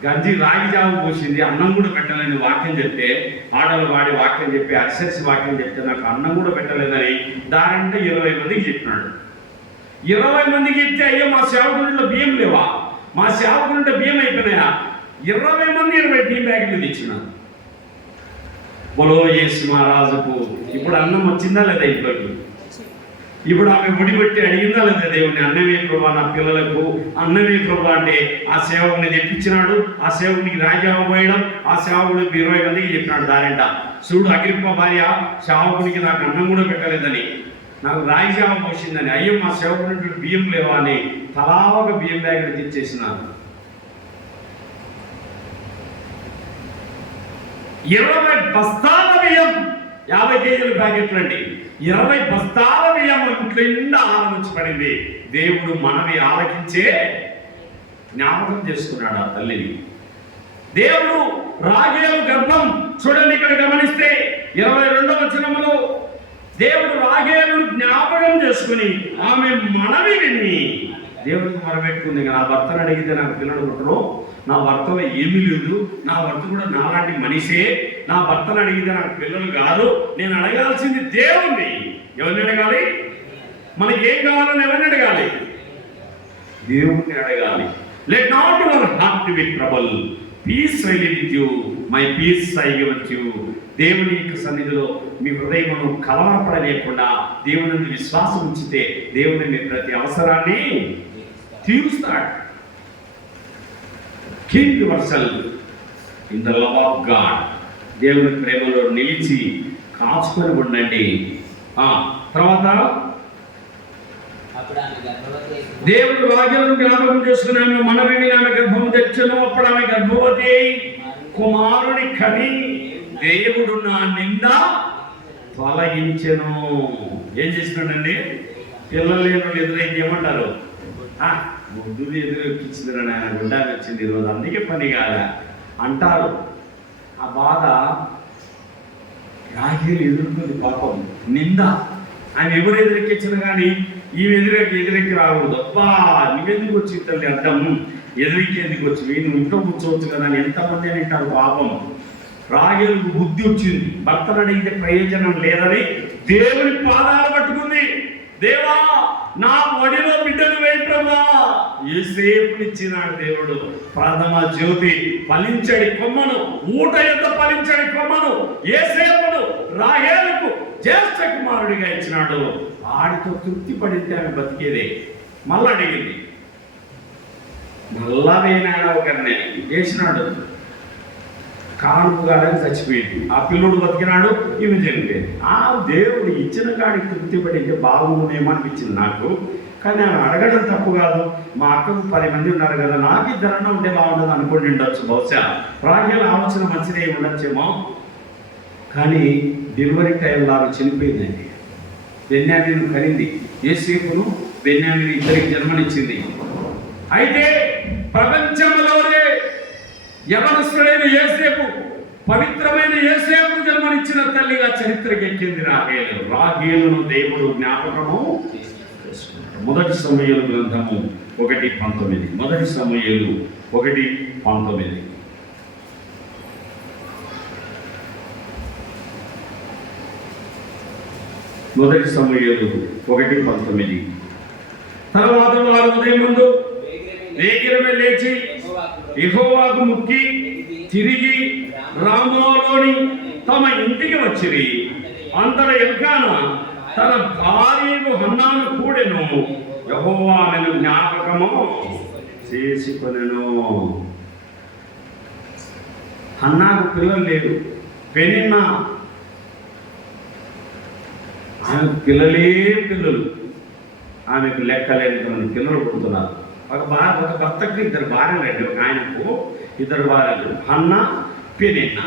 గంజి రాగి జావ పోసింది, అన్నం కూడా పెట్టలేని వాక్యం చెప్తే, ఆడలు వాడి వాక్యం చెప్పి అరిసెసి వాక్యం చెప్తే నాకు అన్నం కూడా పెట్టలేదని దారింటే 20 మందికి చెప్పినాడు. 20 మందికి చెప్తే, అయ్యో మా సేవకునిలో బియ్యం లేవా, మా సేవకునిలో బియ్యం అయిపోయినాయా? 20 మంది 20 బియ్యం ప్యాకెట్లు తెచ్చినారు. బోలో యేసు మహారాజుకు. ఇప్పుడు అన్నం వచ్చిందా లేదా ఇంట్లోకి? ఇప్పుడు ఆమె ముడిపెట్టి అడిగిందా లేదా దేవుని, అన్నమే ప్రభా నా పిల్లలకు, అన్నమే ప్రభా అంటే ఆ సేవకుని తెప్పించినాడు. ఆ సేవకునికి రాజావ పోయడం, ఆ సేవకుడికి 20 మందికి చెప్పినాడు దారింట, చూడు అగ్రిప్ప భార్య సేవకునికి నాకు అన్నం కూడా పెట్టలేదని, నాకు రాగి జావ పోసిందని. అయ్యో మా సేవకునికి బియ్యం లేవా అని తలా ఒక బియ్యం ప్యాకెట్ తెచ్చేసినాను. 20 బస్తాల బియ్యం, 50 కేజీల ప్యాకెట్లు అండి. 20 బస్తాల బియ్యం ఇంట్లో నిండా ఆలోచించబడింది. దేవుడు మనవి ఆలకించే జ్ఞాపకం చేసుకున్నాడు ఆ తల్లిని. దేవుడు రాగేలు గర్భం చూడండి, ఇక్కడ గమనిస్తే 22వ వచనంలో దేవుడు రాహేలును జ్ఞాపకం చేసుకుని ఆమె మనవి విని దేవుడికి మొరపెట్టుకుంది. నా భర్తను అడిగితే నాకు పిల్లలు పుట్టరు, నా భర్తలో ఏమీ లేదు, నా భర్త కూడా నాలాంటి మనిషే, నా భర్తను అడిగితే నాకు పిల్లలు కాదు, నేను అడగాల్సింది దేవుణ్ణి. ఎవరిని అడగాలి? మనకి ఏం కావాలని ఎవరిని అడగాలి? దేవుణ్ణి అడగాలి. Let not your heart B trouble, peace I live with you, my peace I give to you. దేవుని యొక్క సన్నిధిలో మీ హృదయమును కలవరపడలేకుండా దేవుని విశ్వాసం ఉంచితే దేవుని మీ ప్రతి అవసరాన్ని తీరుస్తాడు. Keep your self in the love of God. దేవుని ప్రేమలో నిలిచి కాచుకొని ఉండండి. తర్వాత దేవుడు రాజులను జ్ఞాపకం చేసుకుని ఆమె మనవి ఆమె గర్భము తెచ్చను. అప్పుడు ఆమె గర్భవతి కుమారుని కని దేవుడు నా నింద తొలగించెను. ఏం చేసినాడండి? పిల్లలు లేని ఎదురైతే ఏమంటారు? ముద్దులు ఎదురెక్కించింది, ఆయన గుండాకి వచ్చింది ఈరోజు, అందుకే పని కాదా అంటారు. ఆ బాధ రాహేలు ఎదుర్కొంది. పాపం నింద. ఆయన ఎవరు ఎదురెక్కించిన కానీ ఈమె ఎదురెక్కి రాకూడదు. అబ్బా నువ్వెందుకు వచ్చి తల్లి అర్థం, ఎదురెక్కి ఎందుకు వచ్చి, నువ్వు ఇంట్లో కూర్చోవచ్చు కదా అని ఎంతమంది అని అంటారు. పాపం రాహేలుకు బుద్ధి వచ్చింది. భర్తను అడిగితే ప్రయోజనం లేదని దేవుని పాదాలు పట్టుకుంది. దేవా నా ఒడిలో బిడ్డలు వేయి ప్రభా. యేసేపునిచ్చినాడు దేవుడు. ప్రథమ జ్యోతి ఫలించడి కొమ్మను, ఊట యొక్క ఫలించడి కొమ్మను యేసేపును రాహేలుకు జ్యేష్ఠ కుమారుడిగా ఇచ్చినాడు. ఆడితో తృప్తి పడితే ఆమె బతికేదే. మళ్ళా అడిగింది, మళ్ళా వేనాడు ఒకరిని వేసినాడు. కానుగాలని చచ్చిపోయింది. ఆ పిల్లోడు బతికినాడు, ఈమె చనిపోయింది. ఆ దేవుడు ఇచ్చిన కాడికి తృప్తి పడితే బాగుండేమో అనిపించింది నాకు. కానీ ఆమె అడగడం తప్పు కాదు. మా అక్కకు 10 మంది ఉన్నారు కదా, నాకు ఇద్దరన్నా ఉంటే బాగుండదు అనుకుని ఉండొచ్చు. బహుశా రాహేలు ఆలోచన మంచిదే ఉండొచ్చేమో. కానీ డెలివరీ టైంలో ఆమె చనిపోయిందండి. బెన్యామీను కనింది. యోసేపును బెన్యామీను ఇద్దరికి జన్మనిచ్చింది. అయితే ప్రపంచంలోనే యవనస్తుడైన యోసేపు, పవిత్రమైన యోసేపు జన్మనిచ్చిన తల్లిగా చరిత్రకి ఎక్కింది రాహేలు. రాహేలును దేవుడు జ్ఞాపకము. మొదటి సమూయేలు గ్రంథము 1:19. మొదటి సమూయేలు 1:19. మొదటి సమూయేలు 1:19. తర్వాత వారు ఉదయం ముందు వేగిరమే లేచి యెహోవాకు మొక్కి తిరిగి రామోలోని తమ ఇంటికి వచ్చిరి. అంతటా ఎల్కానా తన భార్యకు హన్నాను కూడెను. యెహోవా ఆమెను జ్ఞాపకము చేసుకొనెను. హన్నాకు పిల్లలు లేరు. పెనిన్నా ఆమెకు పిల్లలే పిల్లలు. ఆమెకు లెక్కలేని పిల్లలు పుడుతున్నారు. ఒక భర్తకు 2 భార్యలు అండి. ఒక ఆయనకు 2 భార్యలు, హన్నా, పెనిన్నా.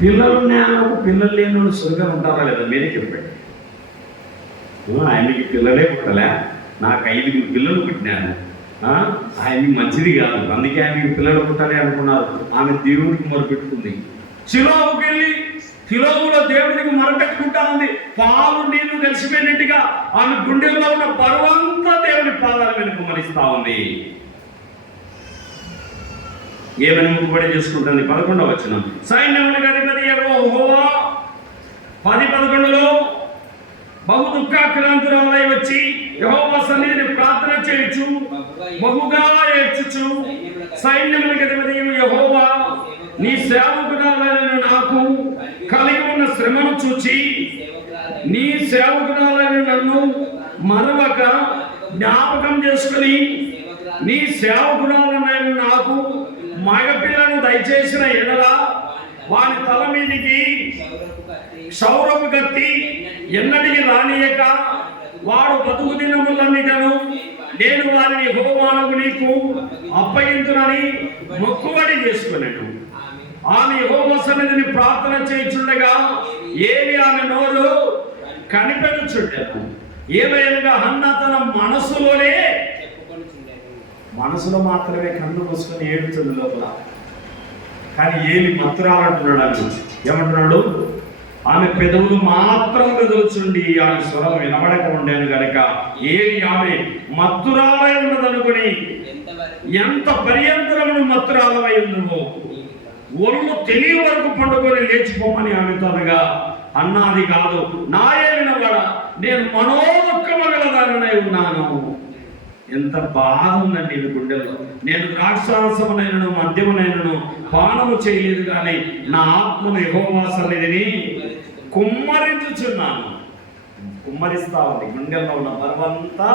పిల్లలున్నాయకు పిల్లలు లేని సుఖంగా ఉంటారా లేదా? మీరే చెప్పండి. ఆయనకి పిల్లలే పుట్టలే, నాకు 5 పిల్లలు పుట్టినాను. ఆయనకి మంచిది కాదు, అందుకే ఆయనకి పిల్లలు పుట్టాలి అనుకున్నారు. ఆమె దేవుడికి మొరపెట్టుకుంది. శిలోహుకి వెళ్ళి శిలోహులో దేవుడికి మొరపెట్టుకుంటా ఉంది. పాలు నీళ్లు కలిసిపోయినట్టుగా ఆమె గుండెల్లో ఉన్న బరువంతా దేవుని పాదాల వెనుక మరిస్తా ఉంది. ఏమని ముక్కుబడి చేసుకుంటుంది? 11వ వచనం. సైన్యములకు అధిపతి యెహోవా 10:11లో బహు దుఃఖాక్రాంతురాలై వచ్చి యెహోవా సన్నిధిని ప్రార్థన చేయొచ్చు, బహుగా ఏడ్చుచు, సైన్యములకు అధిపతి యెహోవా నీ సేవకురాలైన నాకు కలిగి ఉన్న శ్రమను చూచి నీ సేవకురాలైన నన్ను మరొక జ్ఞాపకం చేసుకుని నీ సేవకురాలైన నాకు మగపిల్లను దయచేసిన ఎడల వాని తల మీదికి క్షౌరపు కత్తి ఎన్నటికి రానియక వాడు బతుకు దినములన్నిటను నేను వారిని యెహోవాకు నీకు అప్పగించునని మొక్కుబడి చేసుకున్నాను. ఆమె యెహోవా సన్నిధిని ప్రార్థన చేయుచుండగా ఏలి ఆమె నోరు కనిపెట్టుచుండెను. ఏలయనగా హన్నా తన మనసులో మాత్రమే కన్ను మూసుకొని ఏడుచుంది. లోపల కానీ ఏలి మత్తురాలంటున్నాడు. ఆమె ఏమంటున్నాడు? ఆమె పెదవులు మాత్రం కదులుచుండి ఆమె స్వరం వినబడక ఉండేను గనక ఏలి ఆమె మత్తురాలై ఉన్నదనుకుని ఎంత పర్యంతరమును మత్తురాలమై ఉందో ఒళ్ళు తెలియ వరకు పండుకొని లేచిపోమని ఆమెతో అనగా, అన్నది కాదు, నా ఏలిన వాడ, నేను మనోదుఃఖమగలదానై ఉన్నాను. ఎంత బాధ ఉందండి ఈ గుండెల్లో. నేను ద్రాక్షారసమునైనను మద్యమునైనను పానము చేయలేదు, కానీ నా ఆత్మను యెహోవా సన్నిధిని కుమ్మరించుచున్నాను. కుమ్మరిస్తా ఉంది గుండెల్లో ఉన్న బలమంతా,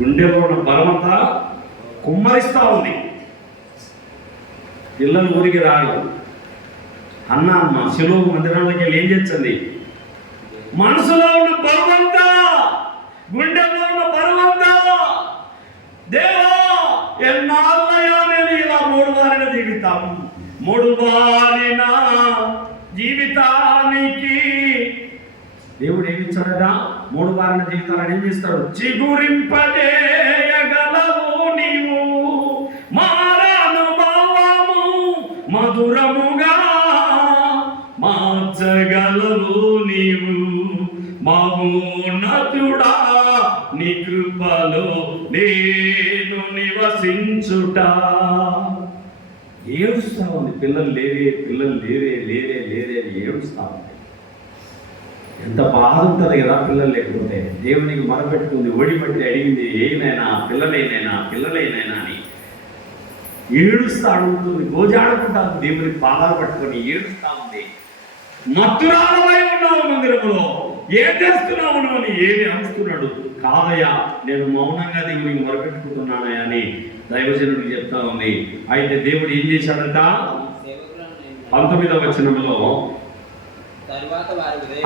గుండెల్లో ఉన్న బలమంతా కుమ్మరిస్తా ఉంది. పిల్లలు ఊరికి రాడు. అమ్మ శిలువ మందిరాలకి వెళ్ళి ఏం చేస్తుంది? మనసులో ఉన్న బలమంతా, గుండెల్లో ఉన్న బలమంతా, దేవా ఎన్నాళ్ళయా నేను ఇలా మూడుబారిన జీవితం, మూడుబారిన జీవితానికి దేవుడు ఏమిచ్చాడట? మూడుబారిన జీవితాలను ఏం చేస్తాడు? చిగురింపజేయగలవు నీవు మారానుభవము మధురముగా మార్చగలవు నీవు మహోన్నతుడా, నీ కృపలో నేను నివసించుట. ఏడుస్తా ఉంది. పిల్లలు లేరే, పిల్లలు లేరే, లేరే, లేరే అని ఏడుస్తా ఉంది. ఎంత బాధ ఉంటుంది కదా పిల్లలు లేకపోతే. దేవునికి మొరపెట్టుకుంది, ఓడిపట్టి అడిగింది, ఏనైనా పిల్లలైనైనా పిల్లలైనైనా అని ఏడుస్తా అడుగుతుంది, గోజాడుకుంటాను, దేవునికి పాదాలు పట్టుకొని ఏడుస్తా ఉంది. మత్తురాలమై ఉన్నావు మందిరంలో, ఏం చేస్తున్నావు అని ఏమి అనుకున్నాడు? కాదయ్యా, నేను మౌనంగా దేవునికి మొరపెట్టుకుంటున్నానయ్యా అని దైవజనుడికి చెప్తా ఉంది. అయితే దేవుడు ఏం చేశాడంట? 19వ వచనంలో,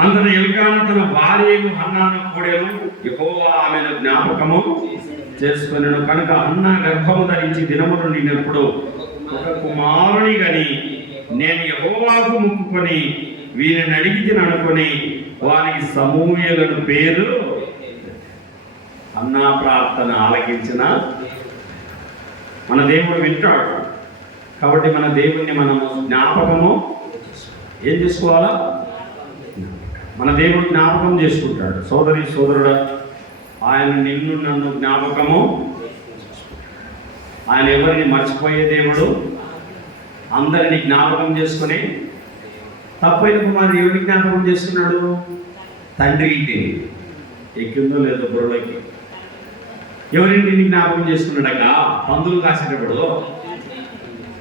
అందరూ ఎల్కానా తన భార్యను హన్నాను కూడాను యెహోవా ఆమెను జ్ఞాపకము చేసుకొనెను. కనుక హన్నా గర్భము ధరించి దినములు నిండినప్పుడు ఒక కుమారుని గని నేను యెహోవాకు మొక్కుకొని వీరిని అడిగి అనుకొని వారికి సమూయేలును పేరు. హన్నా ప్రార్థన ఆలకించిన మన దేవుడు వింటాడు. కాబట్టి మన దేవుణ్ణి మనము జ్ఞాపకము ఏం చేసుకోవాలా? మన దేవుడు జ్ఞాపకం చేసుకుంటాడు. సోదరి సోదరుడు, ఆయన నిన్ను నన్ను జ్ఞాపకము, ఆయన ఎవరిని మర్చిపోయే దేవుడు, అందరిని జ్ఞాపకం చేసుకుని. తప్పైన కుమారుడు ఎవరిని జ్ఞాపకం చేసుకున్నాడు? తండ్రి ఇంటిని. ఎక్కిందో లేదో బుర్రలోకి. ఎవరింటిని జ్ఞాపకం చేసుకున్నాడక? పందులు కాసేటప్పుడు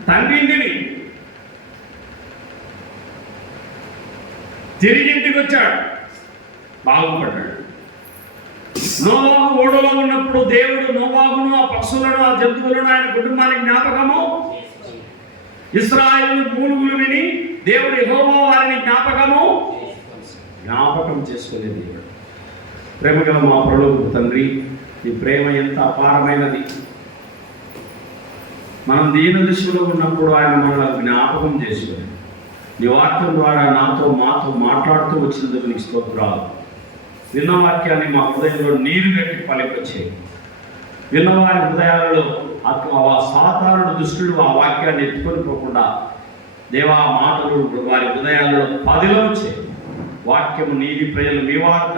తండ్రి ఇంటిని. తిరిగి ఇంటికి వచ్చాడు, బాగుపడ్డాడు. నోవాహు ఓడలో ఉన్నప్పుడు దేవుడు నోవాహును, ఆ పక్షులను, ఆ జంతువులను, ఆయన కుటుంబానికి జ్ఞాపకము. ఇశ్రాయేలు మూలుగులు విని దేవుడు యెహోవా వారిని జ్ఞాపకం చేసుకునే దేవుడు. ప్రేమగల మా ప్రభువు తండ్రి, నీ ప్రేమ ఎంత అపారమైనది. మనం దీన దృష్టిలో ఉన్నప్పుడు ఆయన మనల్ని జ్ఞాపకం చేసుకుని నీ వాక్యం ద్వారా మాతో మాట్లాడుతూ వచ్చినందుకు నీకు స్తోత్రాలు. విన్న వాక్యాన్ని మా హృదయంలో నీరు గట్టి పలికొచ్చే, విన్నవారి హృదయాలలో సాతానుడు దుష్టుడు ఆ వాక్యాన్ని ఎత్తుకొని పోకుండా దేవా మాటలు వారి హృదయాలలో పదిలో వచ్చే వాక్యము నీది ప్రజలు మీ వార్త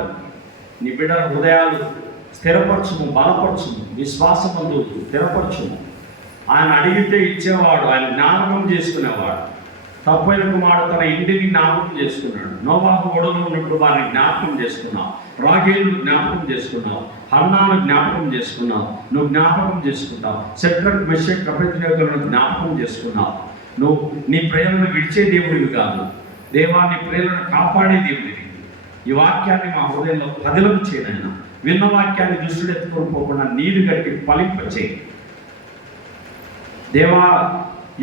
నీ బిడ్డల హృదయాలు స్థిరపరచుము, బలపరచుము, విశ్వాసమందు స్థిరపరచుము. ఆయన అడిగితే ఇచ్చేవాడు, ఆయన జ్ఞాపకం చేసుకునేవాడు. తప్పైన కుమారుడు తన ఇంటిని జ్ఞాపకం చేసుకున్నాడు. నోవాహు ఓడలో ఉన్నప్పుడు వారిని జ్ఞాపకం చేసుకున్నావు. రాహేలు జ్ఞాపకం చేసుకున్నావు. హన్నాను జ్ఞాపకం చేసుకున్నావు. నువ్వు జ్ఞాపకం చేసుకుంటావు. షడ్రక్ మెషక్ అబేద్నెగోలను జ్ఞాపకం చేసుకున్నావు. నువ్వు నీ ప్రేమను విడిచే దేవుడివి కాదు దేవా, నీ ప్రేమను కాపాడే దేవుడివి. ఈ వాక్యాన్ని మా హృదయంలో పదిలం చేయనైనా, విన్న వాక్యాన్ని దృష్టిలో ఎత్తుకొని పోకుండా నీరు గట్టి ఫలింపచేయి దేవా.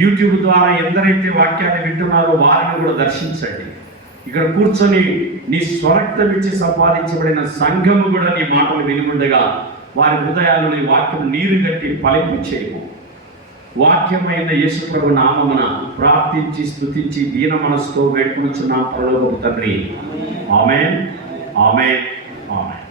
యూట్యూబ్ ద్వారా ఎందరైతే వాక్యాన్ని వింటున్నారో వారిని కూడా దర్శించండి. ఇక్కడ కూర్చొని నీ స్వరక్తం ఇచ్చి సంపాదించబడిన సంఘము కూడా నీ మాటలు వినిముండగా వారి హృదయాలు నీ వాక్యం నీరు గట్టి ఫలింపు చేయము. వాక్యమైన యేసు ప్రభు నామమున ప్రార్థించి స్తుతించి దీన మనసుతో వేడుకొనుచున్నాం పరలోకపు తండ్రి. ఆమేన్, ఆమేన్, ఆమేన్.